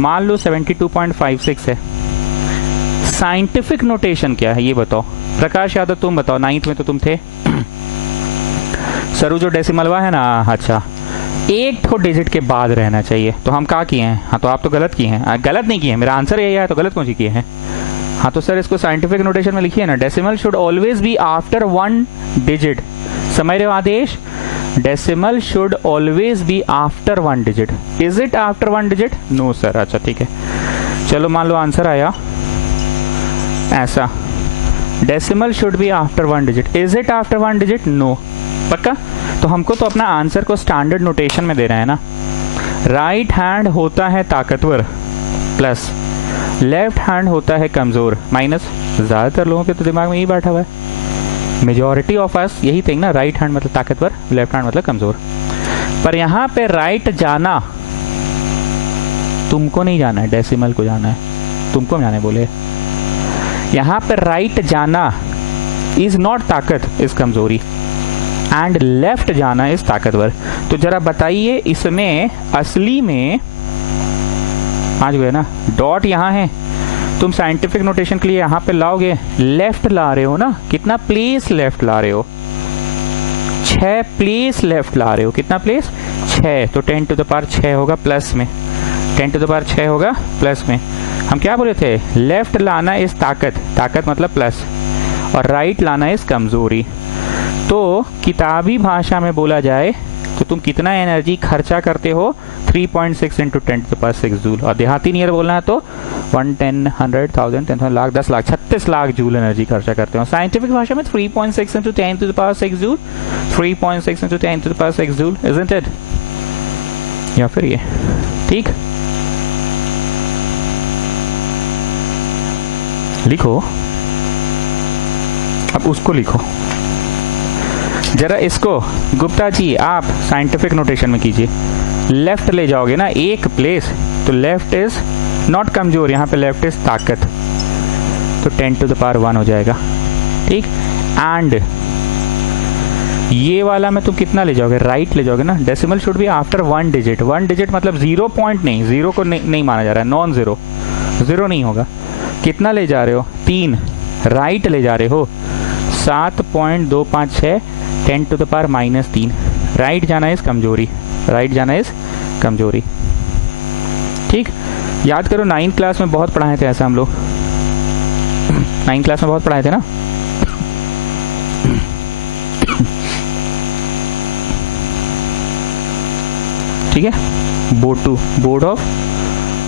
मान लो 72.56 है, साइंटिफिक नोटेशन क्या है ये बताओ। प्रकाश यादव तुम बताओ, 9th में तो तुम थे। सरू जो डेसिमलवा है ना, अच्छा, एक ठो डिजिट के बाद रहना चाहिए। तो हम क्या किए हैं? हाँ, तो आप तो गलत किए हैं। गलत नहीं किए हैं, मेरा आंसर यही है, तो गलत कौन सी किए हैं? हाँ, तो सर इसको साइंटिफिक नोटेशन में लिखिए ना, decimal should always be after 1 digit. समझ रहे हो Adesh? Decimal should always be after 1 digit. Is it after 1 digit? No sir. अच्छा ठीक है, चलो मान लो आंसर आया ऐसा, decimal should be after 1 digit. Is it after 1 digit? No. पक्का? तो हमको तो अपना आंसर को स्टैंडर्ड नोटेशन में देना है ना। राइट हैंड होता है ताकतवर प्लस, लेफ्ट हैंड होता है कमजोर माइनस। ज्यादातर लोगों के तो दिमाग में यही बैठा हुआ है, मेजॉरिटी ऑफ अस यही थिंक ना, राइट हैंड मतलब ताकतवर, लेफ्ट हैंड मतलब कमजोर। पर यहाँ पे राइट जाना तुमको नहीं जाना है, डेसिमल को जाना है, तुमको जाने बोले। यहाँ पे राइट जाना इज नॉट ताकत, इज कमजोरी, एंड लेफ्ट जाना इज ताकतवर। तो जरा बताइए इसमें असली में आज गए ना, डॉट यहाँ है, तुम साइंटिफिक नोटेशन के लिए यहाँ पे लाओगे, लेफ्ट ला रहे हो ना, कितना प्लेस लेफ्ट ला रहे हो? 6 प्लेस लेफ्ट ला रहे हो। कितना प्लेस? 6। तो 10 टू द पावर 6 होगा प्लस में, 10 टू द पावर 6 होगा प्लस में। हम क्या बोले थे? लेफ्ट लाना इज ताकत, ताकत मतलब प्लस, और राइट लाना इज कमजोरी। तो किताबी भाषा में बोला जाए तो तुम कितना एनर्जी खर्चा करते हो? 3.6 into 10 to the power 6 joule. और देहाती नियर बोलना है तो 1, 10, 100, 1000, 10,000, लाख, 10 लाख, 36 लाख जूल एनर्जी खर्चा करते हो। साइंटिफिक भाषा में 3.6 into 10 to the power 6 joule, 3.6 into 10 to the power 6 joule, isn't it? या फिर ये ठीक लिखो। अब उसको लिखो जरा, इसको गुप्ता जी आप साइंटिफिक नोटेशन में कीजिए। लेफ्ट ले जाओगे ना एक प्लेस, तो लेफ्ट इज नॉट कमजोर, यहाँ पे लेफ्ट इज ताकत, तो 10 to the power 1 हो जाएगा, ठीक। एंड ये वाला में तुम कितना ले जाओगे, राइट ले जाओगे ना। Decimal should be after 1 digit, 1 digit मतलब 0 पॉइंट नहीं, 0 को नहीं माना जा रहा है, नॉन जीरो, जीरो नहीं होगा। कितना ले जा रहे हो, 3, राइट ले जा रहे हो 7.256, 10 to the power -3, राइट जाना इज कमजोरी, राइट जाना इज कमजोरी, ठीक। याद करो 9th क्लास में बहुत पढ़ाए थे ऐसा हम लोग, 9th क्लास में बहुत पढ़ाए थे ना। ठीक है, board 2, board of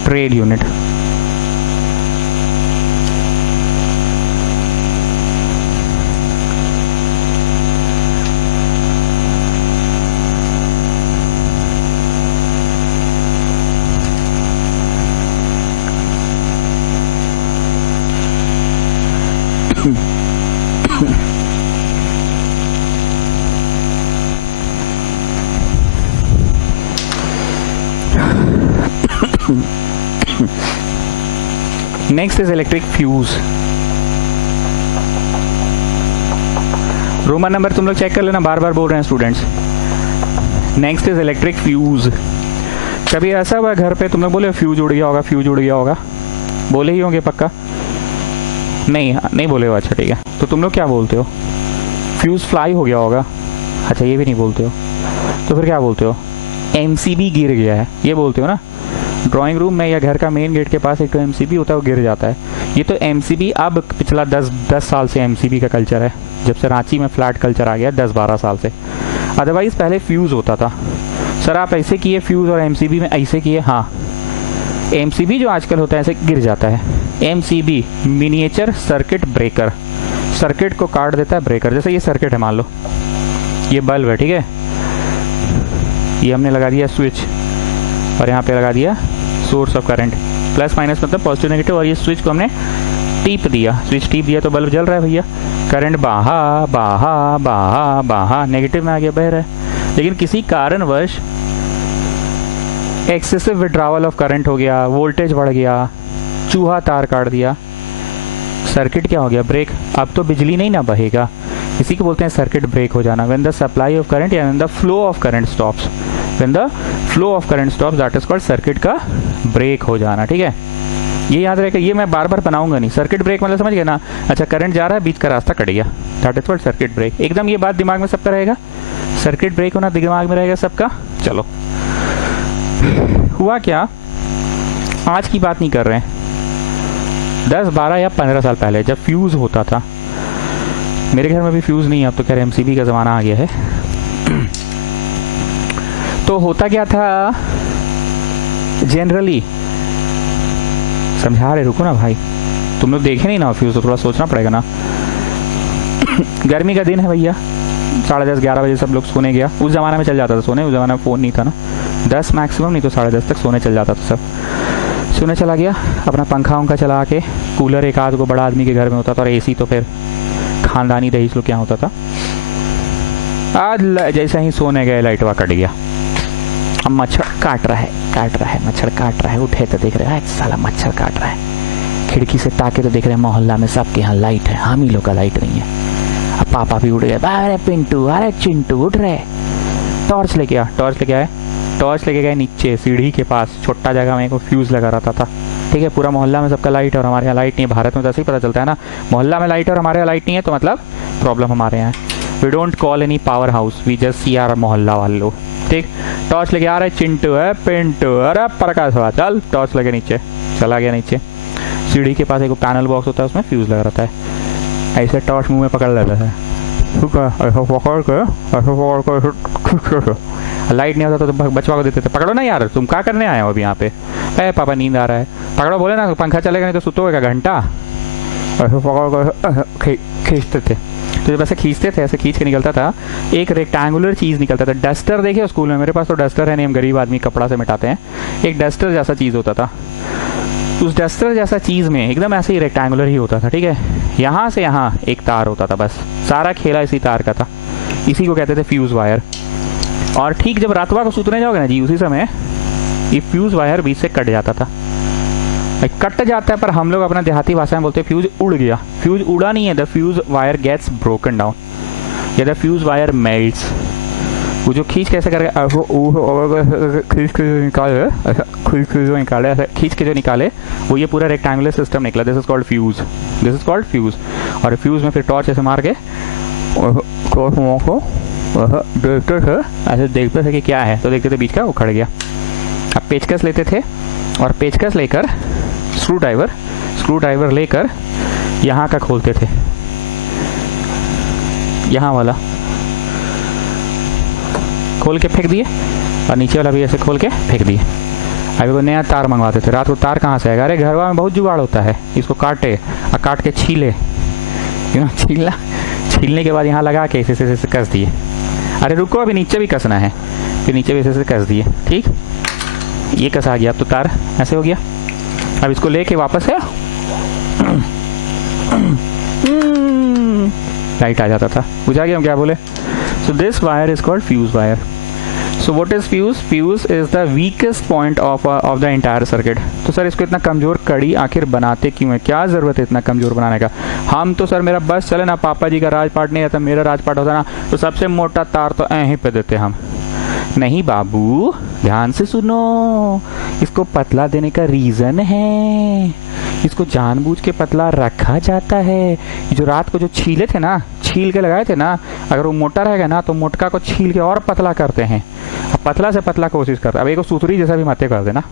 trade unit. Next is electric fuse. Roman number तुम लोग चेक कर लेना, बार बार बोल रहे हैं students. Next is electric fuse. कभी ऐसा हुआ घर पे तुम लोग बोले फ्यूज उड़ गया होगा, फ्यूज उड़ गया होगा, बोले ही होंगे पक्का, नहीं बोले हो, अच्छा ठीक है। तो तुम लोग क्या बोलते हो, फ्यूज फ्लाई हो गया होगा, अच्छा ये भी नहीं बोलते हो, तो फिर क्या बोलते हो, एमसीबी गिर गया है, ये बोलते हो ना। ड्राइंग रूम में या घर का मेन गेट के पास एक तो एमसीबी होता है, वो गिर जाता है। ये तो एमसीबी अब पिछला 10 साल से एमसीबी का कल्चर है, जब से रांची में फ्लैट कल्चर आ गया 10-12 साल से। अदरवाइज पहले फ्यूज होता था, सर आप ऐसे किए फ्यूज और एमसीबी में ऐसे किए, हाँ एमसीबी जो आजकल होता है ऐसे गिर जाता है। MCB miniature circuit breaker, circuit को काट देता है ब्रेकर। जैसे ये सर्किट है, मान लो ये बल्ब है, ठीक है, ये हमने लगा दिया स्विच और यहाँ पे लगा दिया source of current, plus minus मतलब पॉजिटिव नेगेटिव, और ये स्विच को हमने टीप दिया, स्विच टीप दिया तो बल्ब जल रहा है भैया, करंट बाहा बाहा बाहा बाहा नेगेटिव में आ गया, बह रहा है। लेकिन किसी कारणवश एक्सेसिव विड्रावल ऑफ करंट हो गया, वोल्टेज बढ़ गया, चूहा तार काट दिया, सर्किट क्या हो गया, ब्रेक। अब तो बिजली नहीं ना बहेगा, इसी को बोलते हैं सर्किट ब्रेक हो जाना। When the supply of current या when the flow of current stops, when the flow of current stops, that is called circuit का ब्रेक हो जाना, ठीक है। ये याद रहेगा, ये मैं बार बार बनाऊंगा नहीं। सर्किट ब्रेक मतलब समझ गए ना, अच्छा करंट जा रहा है बीच का रास्ता कट गया, that is called circuit break. एकदम ये बात दिमाग में सबका रहेगा, सर्किट ब्रेक होना दिमाग में रहेगा सबका। चलो हुआ क्या, आज की बात नहीं कर रहे हैं, 10, 12 या 15 साल पहले जब फ्यूज होता था, मेरे घर में भी फ्यूज नहीं है, अब तो खैर एमसीबी का जमाना आ गया है। तो होता क्या था, जनरली समझा रहे, रुको ना भाई, तुम लोग देखे नहीं ना फ्यूज, तो थोड़ा सोचना पड़ेगा ना। गर्मी का दिन है भैया, 10:30, 11 बजे सब लोग सोने गया। उस जमाने में चल जाता था सोने, उस जमाने में फ़ोन नहीं था ना, 10 मैक्सिमम, नहीं तो 10:30 तक सोने चल जाता था सब। सोने चला गया, अपना पंखा उंखा चला के, कूलर एक आध को बड़ा आदमी के घर में होता था, और एसी तो फिर खानदानी रईस लोग क्या होता था। आज जैसे ही सोने गए लाइटवा कट गया, अब मच्छर काट रहा है, मच्छर काट रहा है। उठे तो देख रहे हैं साला मच्छर काट रहा है, खिड़की से ताके तो देख रहे हैं मोहल्ला में सबके यहाँ लाइट है, हम ही लोग का लाइट नहीं है। अब पापा भी उठ गए, अरे पिंटू, अरे चिंटू उठ रहे, टॉर्च लेके आ, टॉर्च लेके गए नीचे सीढ़ी के पास, छोटा जगह में एक फ्यूज लगा रहता था, ठीक है। पूरा मोहल्ला में सबका लाइट है और हमारे यहाँ लाइट नहीं है। भारत में तो ऐसे ही पता चलता है ना, मोहल्ला में लाइट है और हमारे यहाँ लाइट नहीं है, तो मतलब प्रॉब्लम हमारे यहाँ है। We don't call any power house, we just see our मोहल्ला वाले लोग, ठीक। टॉर्च लेके आ रहे, चिंटू है, पिंटू, अरे प्रकाश हुआ, चल टॉर्च लगे नीचे, चला गया नीचे। सीढ़ी के पास एक पैनल बॉक्स होता है, उसमें फ्यूज लगा रहता है, ऐसे टॉर्च मुंह में पकड़ लेता है, ठीक है, ऐसा पकड़ के लाइट नहीं होता तो बचवा को देते थे, पकड़ो ना यार, तुम क्या करने आए हो अभी यहाँ पे, अरे पापा नींद आ रहा है, पकड़ो, बोले ना पंखा चलेगा नहीं तो सुतोगे का घंटा, ऐसे पकड़ कर खींचते थे। तो जब ऐसे खींचते थे, ऐसे खींच के निकलता था, एक रेक्टेंगुलर चीज़ निकलता था, डस्टर देखे स्कूल में, मेरे पास तो डस्टर है नहीं, हम गरीब आदमी कपड़ा से मिटाते हैं, एक डस्टर जैसा चीज़ होता था। उस डस्टर जैसा चीज़ में एकदम ऐसे ही रेक्टेंगुलर ही होता था, ठीक है, यहाँ से यहाँ एक तार होता था, बस सारा खेला इसी तार का था, इसी को कहते थे फ्यूज़ वायर। और ठीक जब रातवा को सूतने जाओगे ना जी, उसी समय ये फ्यूज वायर बीच से कट जाता था। कट जाता है, पर हम लोग अपना देहाती भाषा में बोलते हैं फ्यूज उड़ गया। फ्यूज उड़ा नहीं है, the fuse wire gets broken down या द फ्यूज वायर मेल्ट्स। वो जो खींच कैसे करके निकाले, ऐसे खींच के जो निकाले, वो ये पूरा रेक्टेंगुलर सिस्टम निकला। This is called fuse, this is called fuse. और फ्यूज में फिर टॉर्च ऐसे मार के देखते थे कि क्या है, तो देखते थे बीच का उखड़ गया। अब पेचकस लेते थे और पेचकस लेकर स्क्रू ड्राइवर लेकर यहाँ का खोलते थे, यहाँ वाला खोल के फेंक दिए और नीचे वाला भी ऐसे खोल के फेंक दिए। अभी वो नया तार मंगवाते थे। रात को तार कहाँ से आएगा? अरे घरवा में बहुत जुगाड़ होता है। इसको काटे और काट के छीले, छीलने के बाद यहाँ लगा के इसे कस दिए। अरे रुको, अभी नीचे भी कसना है, फिर नीचे भी इसे कस दिए। ठीक, ये कसा गया। अब तो तार ऐसे हो गया। अब इसको लेके वापस है लाइट आ जाता था। बुझा गया हम क्या बोले? So this wire is called fuse wire. So what is fuse? Fuse is the weakest point of the entire circuit. तो सर इसको इतना कमजोर कड़ी आखिर बनाते क्यों है? क्या जरूरत है इतना कमजोर बनाने का? हम तो सर, मेरा बस चले ना, पापा जी का राजपाट नहीं रहता, मेरा राजपाट होता ना, तो सबसे मोटा तार तो यहीं पे देते हम। नहीं बाबू, ध्यान से सुनो, इसको पतला देने का रीजन है। इसको जानबूझ के पतला रखा जाता है। जो रात को जो छीले थे ना, छील के लगाए थे ना, अगर वो मोटा रहेगा ना तो मोटका को छील के और पतला करते हैं। अब पतला से पतला कोशिश करते हैं। अब एक सूतरी जैसा भी मत कर देना,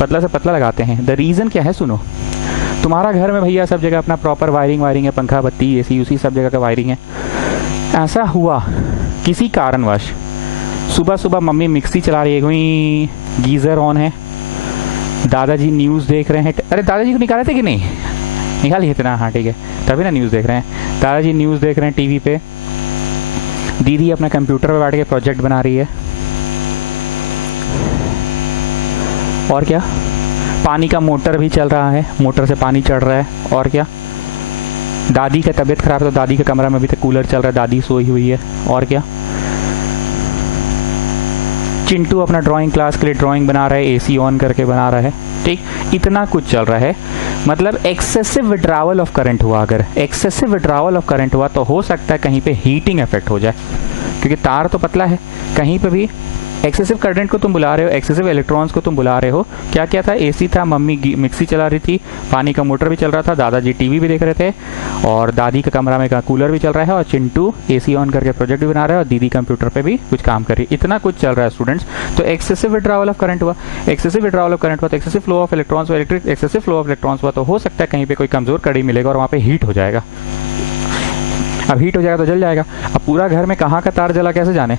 पतला से पतला लगाते हैं। द रीजन क्या है सुनो। तुम्हारा घर में भैया सब जगह अपना प्रॉपर वायरिंग है, पंखा बत्ती एसी उसी सब जगह का वायरिंग है। ऐसा हुआ किसी कारणवश, सुबह सुबह मम्मी मिक्सी चला रही है, कोई गीजर ऑन है, दादाजी न्यूज़ देख रहे हैं। अरे दादाजी को निकाले थे कि नहीं? निकाल लिए थे ना? हाँ ठीक है, तभी ना न्यूज़ देख रहे हैं। दादाजी न्यूज़ देख रहे हैं टीवी पे, दीदी अपने कंप्यूटर पे बैठ के प्रोजेक्ट बना रही है। और क्या, पानी का मोटर भी चल रहा है, मोटर से पानी चढ़ रहा है। और क्या, दादी का तबीयत खराब है तो दादी के कमरा में भी तो कूलर चल रहा है, दादी सोई हुई है। और क्या, चिंटू अपना ड्राइंग क्लास के लिए ड्राइंग बना रहा है, एसी ऑन करके बना रहा है। ठीक, इतना कुछ चल रहा है। मतलब एक्सेसिव विड्रावल ऑफ करंट हुआ। अगर एक्सेसिव विड्रावल ऑफ करंट हुआ तो हो सकता है कहीं पे हीटिंग इफेक्ट हो जाए, क्योंकि तार तो पतला है। कहीं पे भी एक्सेसिव करंट को तुम बुला रहे हो, एक्सेसिव इलेक्ट्रॉन्स को तुम बुला रहे हो। क्या क्या था? एसी था, मम्मी मिक्सी चला रही थी, पानी का मोटर भी चल रहा था, दादाजी टीवी भी देख रहे थे, और दादी के कमरा में कूलर भी चल रहा है, और चिंटू एसी ऑन करके प्रोजेक्ट भी बना रहा है, और दीदी कंप्यूटर पे भी कुछ काम कर रही है। इतना कुछ चल रहा है स्टूडेंट्स। तो एक्सेसिव विड्रावल ऑफ करंट हुआ, एक्सेसिव विड्रावल ऑफ करंट हुआ तो एक्सेसिव फ्लो ऑफ इलेक्ट्रॉन्स हुआ, electric excessive flow of electrons हुआ तो हो सकता है कहीं पे कोई कमजोर कड़ी मिलेगा और वहाँ पे हीट हो जाएगा। अब हीट हो जाएगा तो जल जाएगा। अब पूरा घर में कहाँ का तार जला कैसे जाने?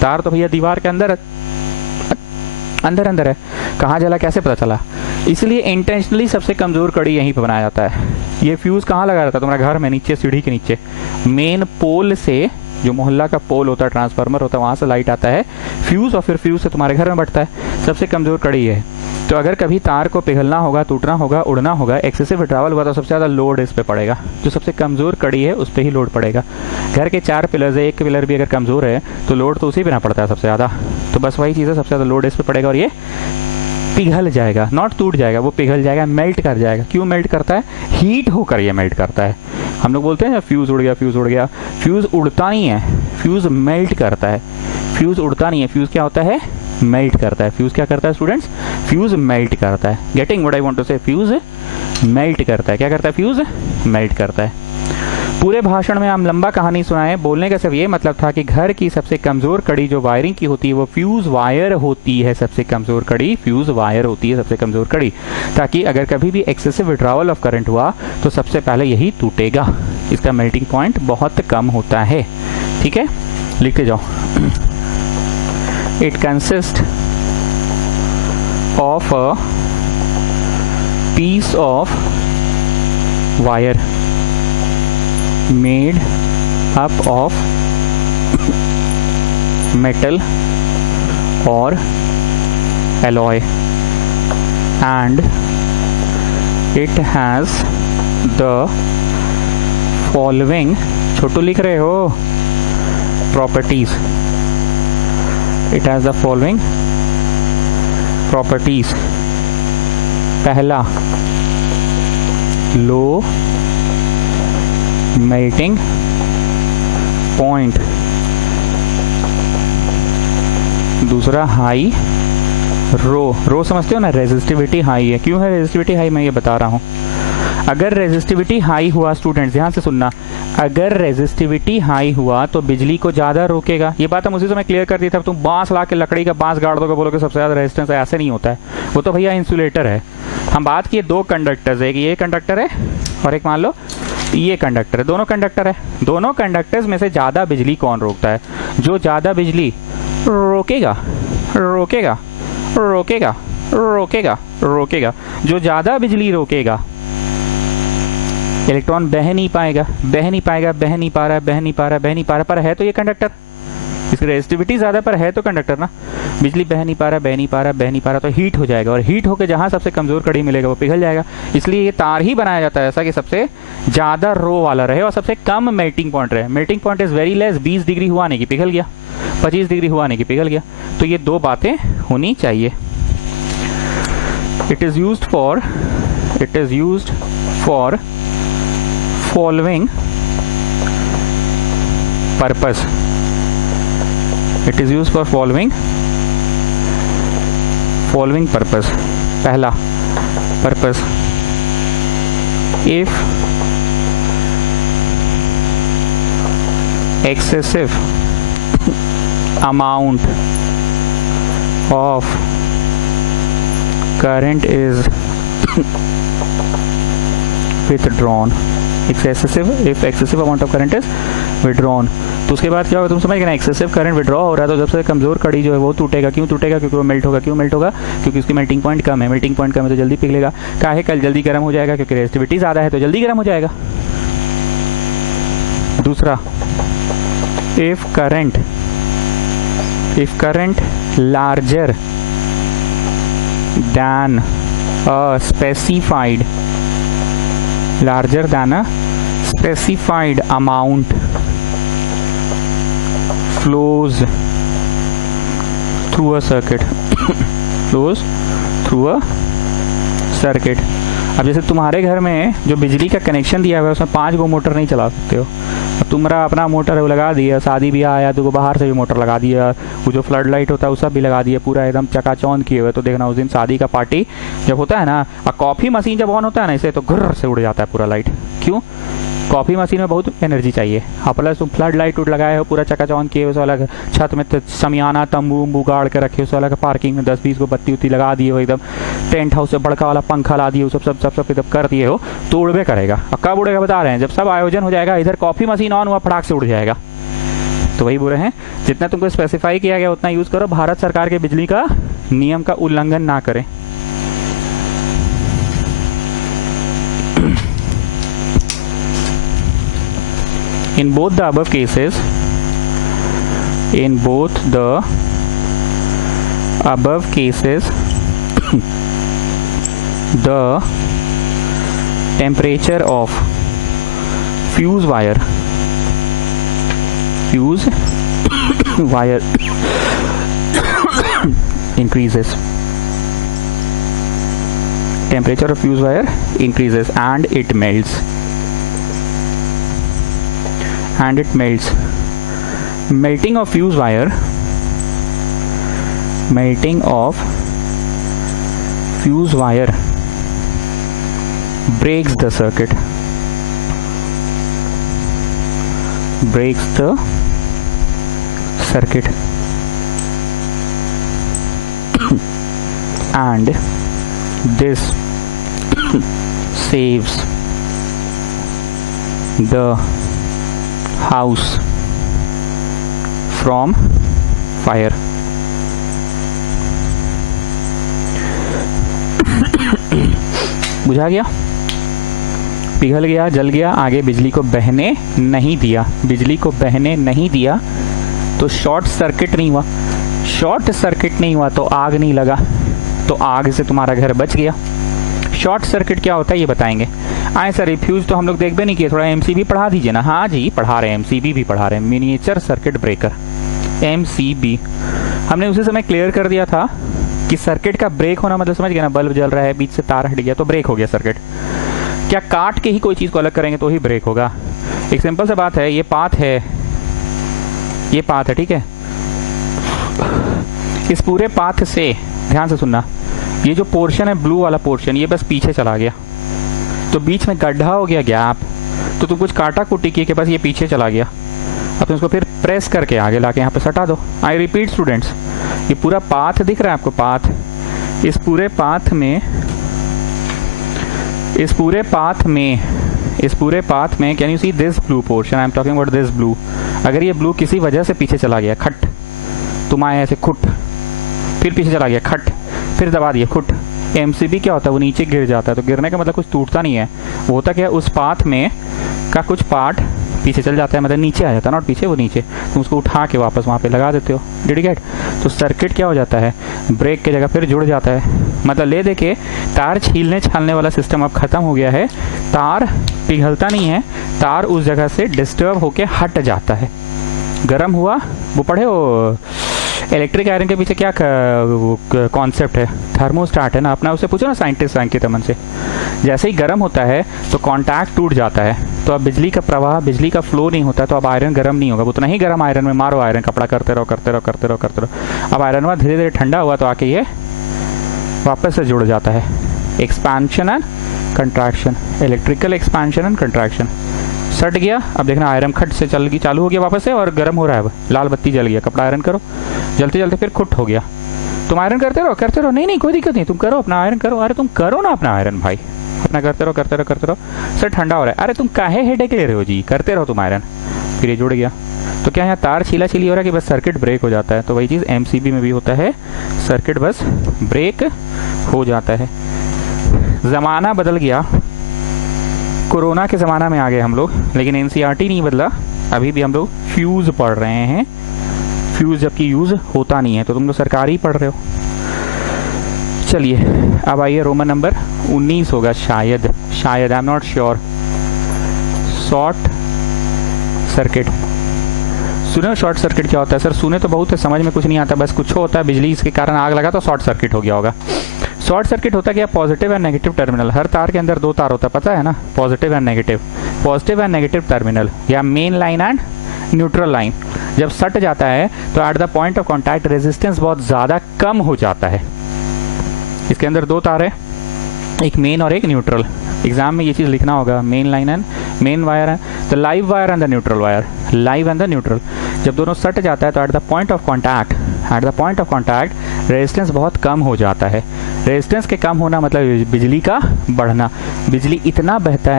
तार तो भैया दीवार के अंदर अंदर है, कहाँ जला कैसे पता चला? इसलिए इंटेंशनली सबसे कमजोर कड़ी यहीं पर बनाया जाता है। ये फ्यूज कहाँ लगा रहता है? तुम्हारे घर में नीचे, सीढ़ी के नीचे, मेन पोल से, जो मोहल्ला का पोल होता है, ट्रांसफार्मर होता है, वहां से लाइट आता है फ्यूज, और फिर फ्यूज से तुम्हारे घर में बढ़ता है। सबसे कमजोर कड़ी है। तो अगर कभी तार को पिघलना होगा, टूटना होगा, उड़ना होगा, एक्सेसिव विड्रावल हुआ तो सबसे ज्यादा लोड इस पे पड़ेगा। जो सबसे कमजोर कड़ी है उस पर ही लोड पड़ेगा। घर के 4 पिलर्स है, एक पिलर भी अगर कमजोर है तो लोड तो उसी पे ना पड़ता है सबसे ज्यादा। तो बस वही चीज़ है, सबसे ज्यादा लोड इस पे पड़ेगा और ये पिघल जाएगा, नॉट टूट जाएगा, वो पिघल जाएगा, मेल्ट कर जाएगा। क्यों मेल्ट करता है? हीट होकर ये मेल्ट करता है। हम लोग बोलते हैं ना फ्यूज उड़ गया, फ्यूज उड़ गया। फ्यूज उड़ता नहीं है, फ्यूज मेल्ट करता है। फ्यूज उड़ता नहीं है, फ्यूज क्या होता है? मेल्ट करता है। फ्यूज क्या करता है स्टूडेंट्स? फ्यूज मेल्ट करता है। Getting what I want to say? Fuse melt करता है। क्या करता है? फ्यूज मेल्ट करता है। पूरे भाषण में हम लंबा कहानी सुनाए, बोलने का सिर्फ ये मतलब था कि घर की सबसे कमजोर कड़ी जो वायरिंग की होती है वो फ्यूज वायर होती है। सबसे कमजोर कड़ी फ्यूज वायर होती है, सबसे कमजोर कड़ी, ताकि अगर कभी भी एक्सेसिव विड्रावल ऑफ करंट हुआ तो सबसे पहले यही टूटेगा। इसका मेल्टिंग पॉइंट बहुत कम होता है। ठीक है, लिखते जाओ। It consist of a piece of wire made up of metal or alloy, and it has the following, छोटू लिख रहे हो, properties. It has the following properties. पहला, लो मेल्टिंग पॉइंट, दूसरा हाई रो समझते हो ना, रेजिस्टिविटी हाई है। क्यों है रेजिस्टिविटी हाई, मैं ये बता रहा हूं। अगर रेजिस्टिविटी हाई हुआ, स्टूडेंट्स ध्यान से सुनना, अगर रेजिस्टिविटी हाई हुआ तो बिजली को ज्यादा रोकेगा। ये बात हम उसी समय क्लियर कर दी था। तुम बांस ला के लकड़ी का बांस गाड़ दोगे, बोलोगे सबसे ज्यादा रेजिस्टेंस है, ऐसे नहीं होता है। वो तो भैया इंसुलेटर है। हम बात किए दो कंडक्टर्स, एक ये कंडक्टर है और एक मान लो ये कंडक्टर है। दोनों कंडक्टर है, दोनों कंडक्टर्स में से ज्यादा बिजली कौन रोकता है? जो ज्यादा बिजली रोकेगा रोकेगा रोकेगा रोकेगा रोकेगा, जो ज्यादा बिजली रोकेगा, इलेक्ट्रॉन बह नहीं पाएगा, बह नहीं पाएगा, बह नहीं पा रहा है, बह नहीं पा रहा है, बह नहीं पा रहा, पर है तो ये कंडक्टर, इसकी रेजिस्टिविटी ज्यादा पर है तो कंडक्टर ना। बिजली बह नहीं पा रहा, बह नहीं पा रहा, बह नहीं पा रहा, तो हीट हो जाएगा, और हीट होकर जहां सबसे कमजोर कड़ी मिलेगा वो पिघल जाएगा। इसलिए ये तार ही बनाया जाता है ऐसा कि सबसे ज्यादा रो वाला रहे और सबसे कम मेल्टिंग पॉइंट रहे। Melting point is very less, 20 degree हुआ नहीं कि पिघल गया, 25 डिग्री हुआ नहीं कि पिघल गया। तो ये दो बातें होनी चाहिए। It is used for following purpose. It is used for following purpose. पहला purpose, if excessive amount of current is withdrawn, if excessive amount of current is withdrawn, तो उसके बाद क्या होगा तुम समझ गए ना। एक्सेसिव करंट विड्रॉ हो रहा है तो सबसे कमजोर कड़ी जो है वो टूटेगा। क्यों टूटेगा? क्योंकि वो मेल्ट होगा। क्यों मेल्ट होगा? क्योंकि उसकी मेल्टिंग पॉइंट कम है। मेल्टिंग पॉइंट कम है तो जल्दी पिघलेगा। काहे कल जल्दी गर्म हो जाएगा? क्योंकि रेजिस्टिविटी ज्यादा है तो जल्दी गर्म हो जाएगा। दूसरा, if current larger than a specified amount flows through a circuit अब जैसे तुम्हारे घर में जो बिजली का कनेक्शन दिया हुआ है उसमें 5 गो मोटर नहीं चला सकते हो। अब तुम्हारा अपना मोटर है वो लगा दिया, शादी ब्याह आया तो बाहर से भी मोटर लगा दिया, वो जो फ्लड लाइट होता है वो सब भी लगा दिया, पूरा एकदम चकाचौंध किए हुए। तो देखना उस दिन शादी का पार्टी जब होता है ना, और कॉफी मशीन जब ऑन होता है ना इसे, तो घुर्र से उड़ जाता है पूरा लाइट। क्यों? कॉफी मशीन में बहुत एनर्जी चाहिए। हाँ, प्लस तुम फ्लड लाइट उठ लगाए हो, पूरा चकाचौंध किए, उस वाला छत में समियाना तंबू उम्बू गाड़ के रखे, उस वाला पार्किंग में 10-20 को बत्ती उत्ती लगा दिए हो, एकदम टेंट हाउस से बड़का वाला पंखा ला दिए हो, सब एकदम कर दिए हो, तो उड़बे करेगा। अब कब उड़ेगा बता रहे हैं? जब सब आयोजन हो जाएगा, इधर कॉफी मशीन ऑन हुआ, फटाक से उड़ जाएगा। तो वही बोल रहे हैं, जितना तुमको स्पेसिफाई किया गया उतना यूज करो, भारत सरकार के बिजली का नियम का उल्लंघन ना करें। In both the above cases, the temperature of fuse wire increases. Temperature of fuse wire increases and it melts. Melting of fuse wire breaks the circuit, and this saves the house from fire. बुझा गया? पिघल गया, जल गया, आगे बिजली को बहने नहीं दिया, तो शॉर्ट सर्किट नहीं हुआ, तो आग नहीं लगा, तो आग से तुम्हारा घर बच गया। शॉर्ट सर्किट क्या होता है ये बताएंगे। आए सर, फ्यूज तो हम लोग देखबे नहीं किए, थोड़ा एमसीबी पढ़ा दीजिए ना। हाँ जी, पढ़ा रहे हैं, एमसीबी भी पढ़ा रहे हैं, मिनिएचर सर्किट ब्रेकर, एमसीबी। हमने उसी समय क्लियर कर दिया था कि सर्किट का ब्रेक होना मतलब समझ गए ना, बल्ब जल रहा है, बीच से तार हट गया तो ब्रेक हो गया सर्किट। क्या काट के ही कोई चीज़ को अलग करेंगे तो ही ब्रेक होगा? एक सिंपल सा बात है, ये पाथ है, ये पाथ है, ठीक है। इस पूरे पाथ से ध्यान से सुनना, ये जो पोर्शन है ब्लू वाला पोर्शन, ये बस पीछे चला गया तो बीच में गड्ढा हो गया, गैप, तो तुम कुछ काटा कुटी किए के बस ये पीछे चला गया। अब तुम इसको फिर प्रेस करके आगे लाके यहाँ पे सटा दो। आई रिपीट स्टूडेंट्स, ये पूरा पाथ दिख रहा है आपको, पाथ, इस पूरे पाथ में, इस पूरे पाथ में can you see this blue portion, I am talking about this blue. अगर ये ब्लू किसी वजह से पीछे चला गया, खट, तुम आए ऐसे खुट, फिर पीछे चला गया खट, फिर दबा दिया खुट, एमसीबी क्या होता है, वो नीचे गिर जाता है। तो गिरने का मतलब कुछ टूटता नहीं है, वो होता क्या है, उस पाथ में का कुछ पार्ट पीछे चल जाता है, मतलब नीचे आ जाता है, नॉट पीछे, वो नीचे, तुम उसको उठा के वापस वहाँ पे लगा देते हो। Did you get? तो सर्किट क्या हो जाता है, ब्रेक की जगह फिर जुड़ जाता है। मतलब ले दे के तार छीलने छालने वाला सिस्टम अब खत्म हो गया है, तार पिघलता नहीं है, तार उस जगह से डिस्टर्ब होके हट जाता है। गर्म हुआ, वो पढ़े हो इलेक्ट्रिक आयरन के पीछे क्या कॉन्सेप्ट है, थर्मोस्टाट है ना अपना, उससे पूछो ना साइंटिस्ट सांकेत अमन से। जैसे ही गर्म होता है तो कांटेक्ट टूट जाता है, तो अब बिजली का प्रवाह, बिजली का फ्लो नहीं होता, तो अब आयरन गर्म नहीं होगा। उतना ही गर्म आयरन में मारो, आयरन कपड़ा करते रहो करते रहो करते रहो करते रहो। अब आयरन में धीरे धीरे ठंडा हुआ तो आके ये वापस से जुड़ जाता है। Expansion and contraction, electrical expansion and contraction. सट गया, अब देखना आयरन खट से चालू हो गया वापस से, और गर्म हो रहा है, अब लाल बत्ती जल गया, कपड़ा आयरन करो, जलते जलते फिर खुट हो गया। तुम आयरन करते रहो, नहीं कोई दिक्कत नहीं, तुम करो अपना आयरन करो, अरे तुम करो ना अपना आयरन भाई, अपना करते रहो करते रहो करते रहो। सर ठंडा हो रहा है, अरे तुम काहे हेडेक ले रहे हो जी, करते रहो तुम आयरन। फिर ये जुड़ गया, तो क्या यहाँ तार छीला छीली हो रहा है कि बस सर्किट ब्रेक हो जाता है। तो वही चीज़ एमसीबी में भी होता है, सर्किट बस ब्रेक हो जाता है। ज़माना बदल गया, कोरोना के ज़माना में आ गए हम लोग, लेकिन एनसीईआरटी नहीं बदला, अभी भी हम लोग फ्यूज़ पढ़ रहे हैं। फ्यूज़ जबकि यूज़ होता नहीं है, तो तुम लोग सरकारी पढ़ रहे हो। चलिए अब आइए, रोमन नंबर 19 होगा शायद, I am not sure. Short circuit. सुने शॉर्ट सर्किट क्या होता है? सर सुने तो बहुत है, समझ में कुछ नहीं आता, बस कुछ होता है बिजली इसके कारण आग लगा तो शॉर्ट सर्किट हो गया होगा। शॉर्ट सर्किट होता क्या, पॉजिटिव एंड नेगेटिव टर्मिनल, हर तार के अंदर दो तार होता है, पता है ना, पॉजिटिव एंड नेगेटिव टर्मिनल, या main line and neutral line जब सट जाता है तो at the point of contact resistance बहुत ज़्यादा कम हो जाता है। इसके अंदर दो तार है, एक मेन और एक न्यूट्रल। एग्जाम में ये चीज़ लिखना होगा, main line and main wire है, the live wire and the neutral wire, live and the neutral. जब दोनों सट जाता है तो at the point of contact resistance बहुत कम हो जाता है। रेजिस्टेंस के कम होना मतलब बिजली का बढ़ना। बिजली इतना बहता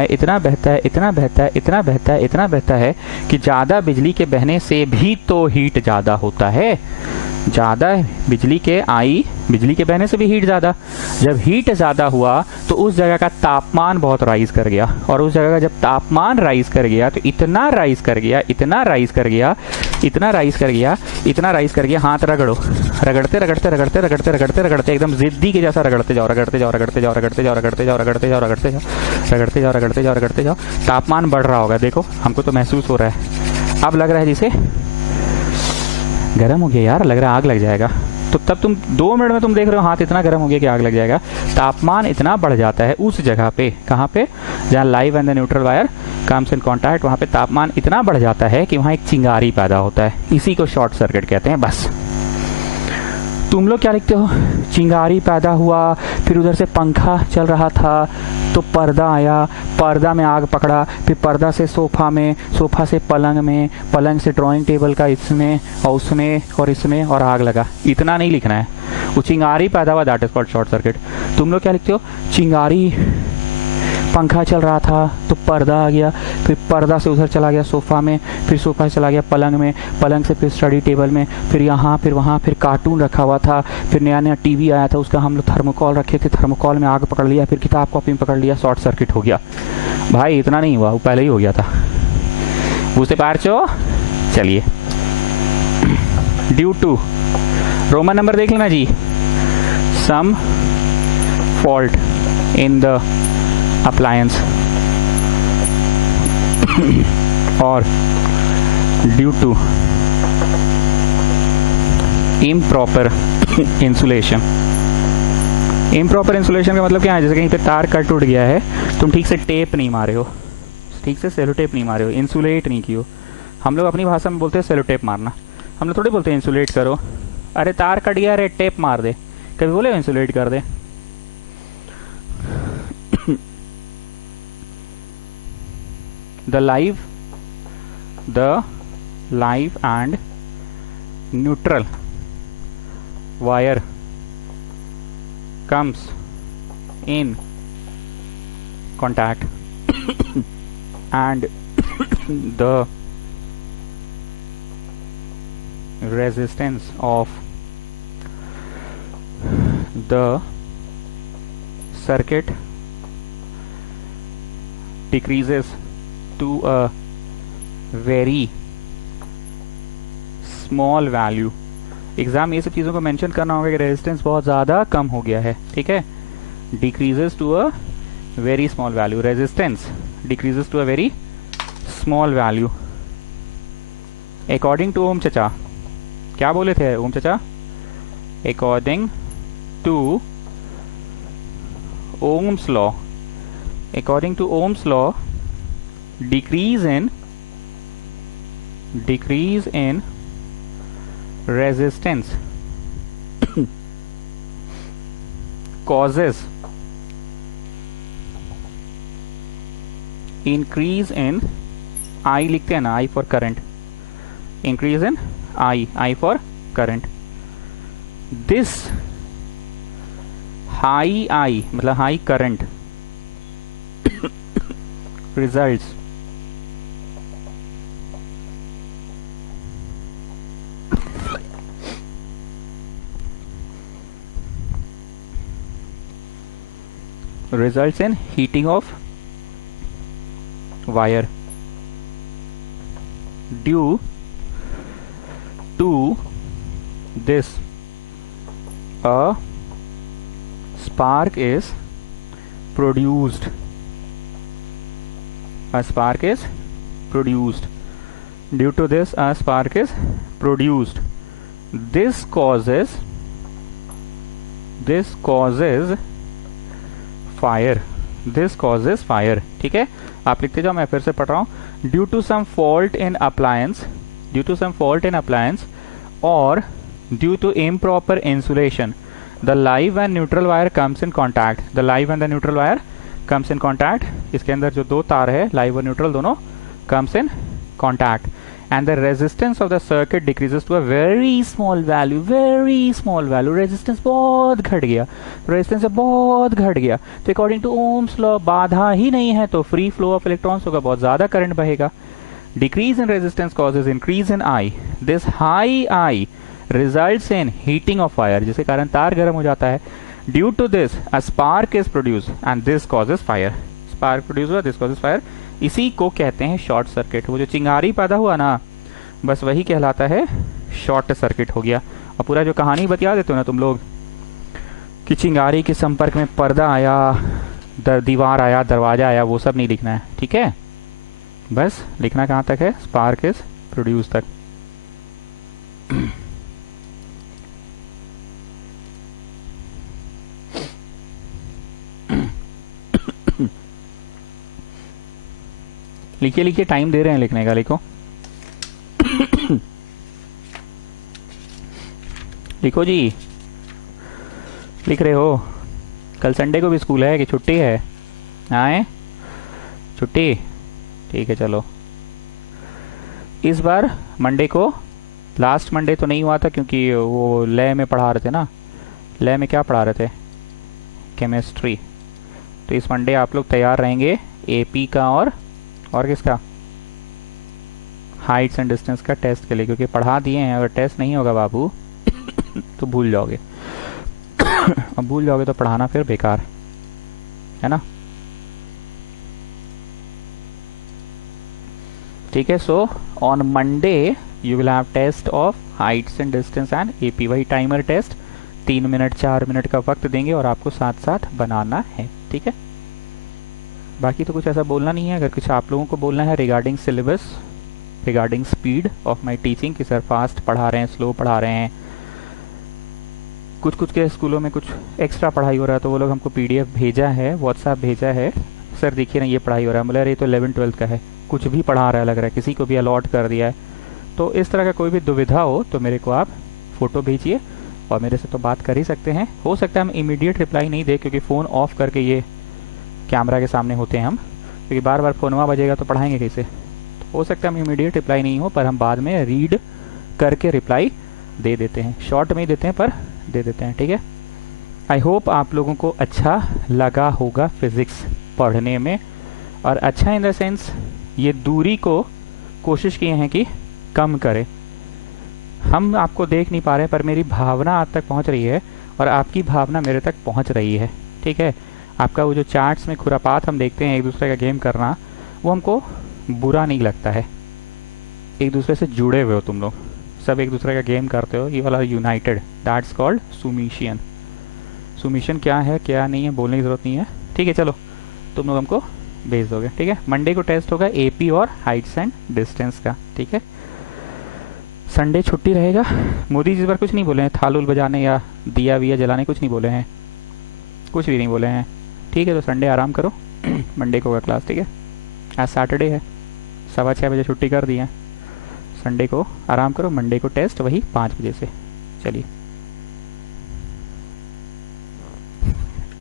है कि ज़्यादा बिजली के बहने से भी तो हीट ज़्यादा होता है। ज़्यादा बिजली के बहने से भी हीट ज़्यादा। जब हीट ज़्यादा हुआ तो उस जगह का तापमान बहुत राइज कर गया, और उस जगह का जब तापमान राइज कर गया तो इतना राइज कर गया, हाथ रगड़ो, रगड़ते एकदम जिद्दी के जैसा रगड़ते जाओ। तापमान बढ़ रहा होगा, देखो हमको तो महसूस हो रहा है, अब लग रहा है जैसे गर्म हो गया यार, लग रहा है आग लग जाएगा। तो तब तुम 2 मिनट में तुम देख रहे हो हाथ इतना गर्म हो गया कि आग लग जाएगा। तापमान इतना बढ़ जाता है उस जगह पे, कहाँ पे, जहाँ live and the neutral wire comes in contact, वहाँ पे तापमान इतना बढ़ जाता है कि वहाँ एक चिंगारी पैदा होता है। इसी को शॉर्ट सर्किट कहते हैं। बस तुम लोग क्या लिखते हो, चिंगारी पैदा हुआ, फिर उधर से पंखा चल रहा था तो पर्दा आया, पर्दा में आग पकड़ा, फिर पर्दा से सोफा में, सोफा से पलंग में, पलंग से ड्राइंग टेबल का इसमें और उसमें और इसमें, और आग लगा। इतना नहीं लिखना है, वो चिंगारी पैदा हुआ, that is called short circuit. तुम लोग क्या लिखते हो, चिंगारी, पंखा चल रहा था तो पर्दा आ गया, फिर पर्दा से उधर चला गया सोफा में, फिर सोफा से चला गया पलंग में, पलंग से फिर स्टडी टेबल में, फिर यहाँ फिर वहाँ, फिर कार्टून रखा हुआ था, फिर नया टीवी आया था, उसका हम लोग थर्मोकॉल रखे थे, थर्मोकॉल में आग पकड़ लिया, फिर किताब कॉपी में पकड़ लिया, शॉर्ट सर्किट हो गया। भाई इतना नहीं हुआ, वो पहले ही हो गया था। बुझते पारचो? चलिए, ड्यू टू रोमन नंबर देख लेना जी, some fault in the appliance or due to improper insulation. Improper insulation का मतलब क्या है, जैसे कहीं पे तार कट उठ गया है, तुम ठीक से टेप नहीं मारे हो, ठीक से सेलो टेप नहीं मारे हो, इंसुलेट नहीं किए हो। हम लोग अपनी भाषा में बोलते हैं सेलो टेप मारना, हम लोग थोड़ी बोलते हैं इंसुलेट करो। अरे तार कट गया, अरे टेप मार दे, कभी बोले इंसुलेट कर दे। The live and neutral wire comes in contact and the resistance of the circuit decreases to a very small value। Exam ये सब चीज़ों को मेंशन करना होगा कि रेजिस्टेंस बहुत ज़्यादा कम हो गया है, ठीक है। Decreases to a very small value, resistance decreases to a very small value according to Ohm चचा। क्या बोले थे ओम चचा? According to Ohm's law, according to Ohm's law decreases in resistance causes increase in I, लिखते हैं ना, I for current, increase in I for current। this high I मतलब high current results in heating of wire due to this a spark is produced, due to this a spark is produced। this causes fire, this causes fire, ठीक है। आप लिखते जाओ, मैं फिर से पढ़ रहा हूं। Due to some fault in appliance और due to improper insulation the live and neutral wire comes in contact, the live and the neutral wire comes in contact. इसके अंदर जो दो तार है, लाइव और न्यूट्रल दोनों, comes in contact and the resistance of the circuit decreases to a very small value, resistance बहुत घट गया, तो according to Ohm's law बाधा ही नहीं है तो free flow of electrons होगा, बहुत ज़्यादा करंट बहेगा। decrease in resistance causes increase in I, this high I results in heating of wire, जिसके कारण तार गर्म हो जाता है। due to this a spark is produced and this causes fire, spark produced हुआ, this causes fire। इसी को कहते हैं शॉर्ट सर्किट। वो जो चिंगारी पैदा हुआ ना, बस वही कहलाता है शॉर्ट सर्किट हो गया। और पूरा जो कहानी बता देते हो ना तुम लोग कि चिंगारी के संपर्क में पर्दा आया, दीवार आया, दरवाजा आया, वो सब नहीं लिखना है, ठीक है। बस लिखना कहाँ तक है? स्पार्क इज प्रोड्यूस तक। लिखिए, टाइम दे रहे हैं लिखने का, लिखो लिखो जी, लिख रहे हो? कल संडे को भी स्कूल है कि छुट्टी है? आए छुट्टी, ठीक है चलो। इस बार मंडे को, लास्ट मंडे तो नहीं हुआ था क्योंकि वो लय में पढ़ा रहे थे ना। लय में क्या पढ़ा रहे थे? केमिस्ट्री। तो इस मंडे आप लोग तैयार रहेंगे एपी का और किसका? हाइट्स एंड डिस्टेंस का टेस्ट के लिए, क्योंकि पढ़ा दिए हैं। अगर टेस्ट नहीं होगा बाबू तो भूल जाओगे अब भूल जाओगे तो पढ़ाना फिर बेकार है ना, ठीक है। So on Monday you will have test of heights and distance and AP, वही टाइमर टेस्ट, 3 मिनट 4 मिनट का वक्त देंगे और आपको साथ साथ बनाना है, ठीक है। बाकी तो कुछ ऐसा बोलना नहीं है। अगर कुछ आप लोगों को बोलना है regarding syllabus, regarding speed of my teaching, कि सर फास्ट पढ़ा रहे हैं, स्लो पढ़ा रहे हैं, कुछ कुछ के स्कूलों में कुछ एक्स्ट्रा पढ़ाई हो रहा है तो वो लोग हमको पीडीएफ भेजा है, व्हाट्सएप भेजा है, सर देखिए ना ये पढ़ाई हो रहा है। बोला अरे ये तो 11-12 का है, कुछ भी पढ़ा रहा है लग रहा है, किसी को भी अलॉट कर दिया है। तो इस तरह का कोई भी दुविधा हो तो मेरे को आप फ़ोटो भेजिए और मेरे से तो बात कर ही सकते हैं। हो सकता है हम इमीडिएट रिप्लाई नहीं दे, क्योंकि फ़ोन ऑफ करके ये कैमरा के सामने होते हैं हम, क्योंकि बार बार फ़ोनवा बजेगा तो पढ़ाएंगे कैसे। तो हो सकता है हम इमीडिएट रिप्लाई नहीं हो, पर हम बाद में रीड करके रिप्लाई दे देते हैं। शॉर्ट में ही देते हैं पर दे देते हैं, ठीक है। आई होप आप लोगों को अच्छा लगा होगा फिज़िक्स पढ़ने में, और अच्छा इन द सेंस ये दूरी को कोशिश किए हैं कि कम करें। हम आपको देख नहीं पा रहे पर मेरी भावना आप तक पहुंच रही है और आपकी भावना मेरे तक पहुंच रही है, ठीक है। आपका वो जो चार्ट्स में खुरापात हम देखते हैं एक दूसरे का गेम करना, वो हमको बुरा नहीं लगता है। एक दूसरे से जुड़े हुए हो तुम लोग, सब एक दूसरे का गेम करते हो, you all are united, that's called summation. Summation क्या है क्या नहीं है बोलने की ज़रूरत नहीं है, ठीक है। चलो तुम लोग हमको भेज दोगे, ठीक है। मंडे को टेस्ट होगा एपी और हाइट्स एंड डिस्टेंस का, ठीक है। संडे छुट्टी रहेगा। मोदी जी इस बार कुछ नहीं बोले हैं, थाल उल बजाने या दिया विया जलाने कुछ नहीं बोले हैं, कुछ भी नहीं बोले हैं, ठीक है। तो संडे आराम करो, मंडे को होगा क्लास, ठीक है। आज सैटरडे है, 6:15 बजे छुट्टी कर दी है। संडे को आराम करो, मंडे को टेस्ट वही 5 बजे से। चलिए।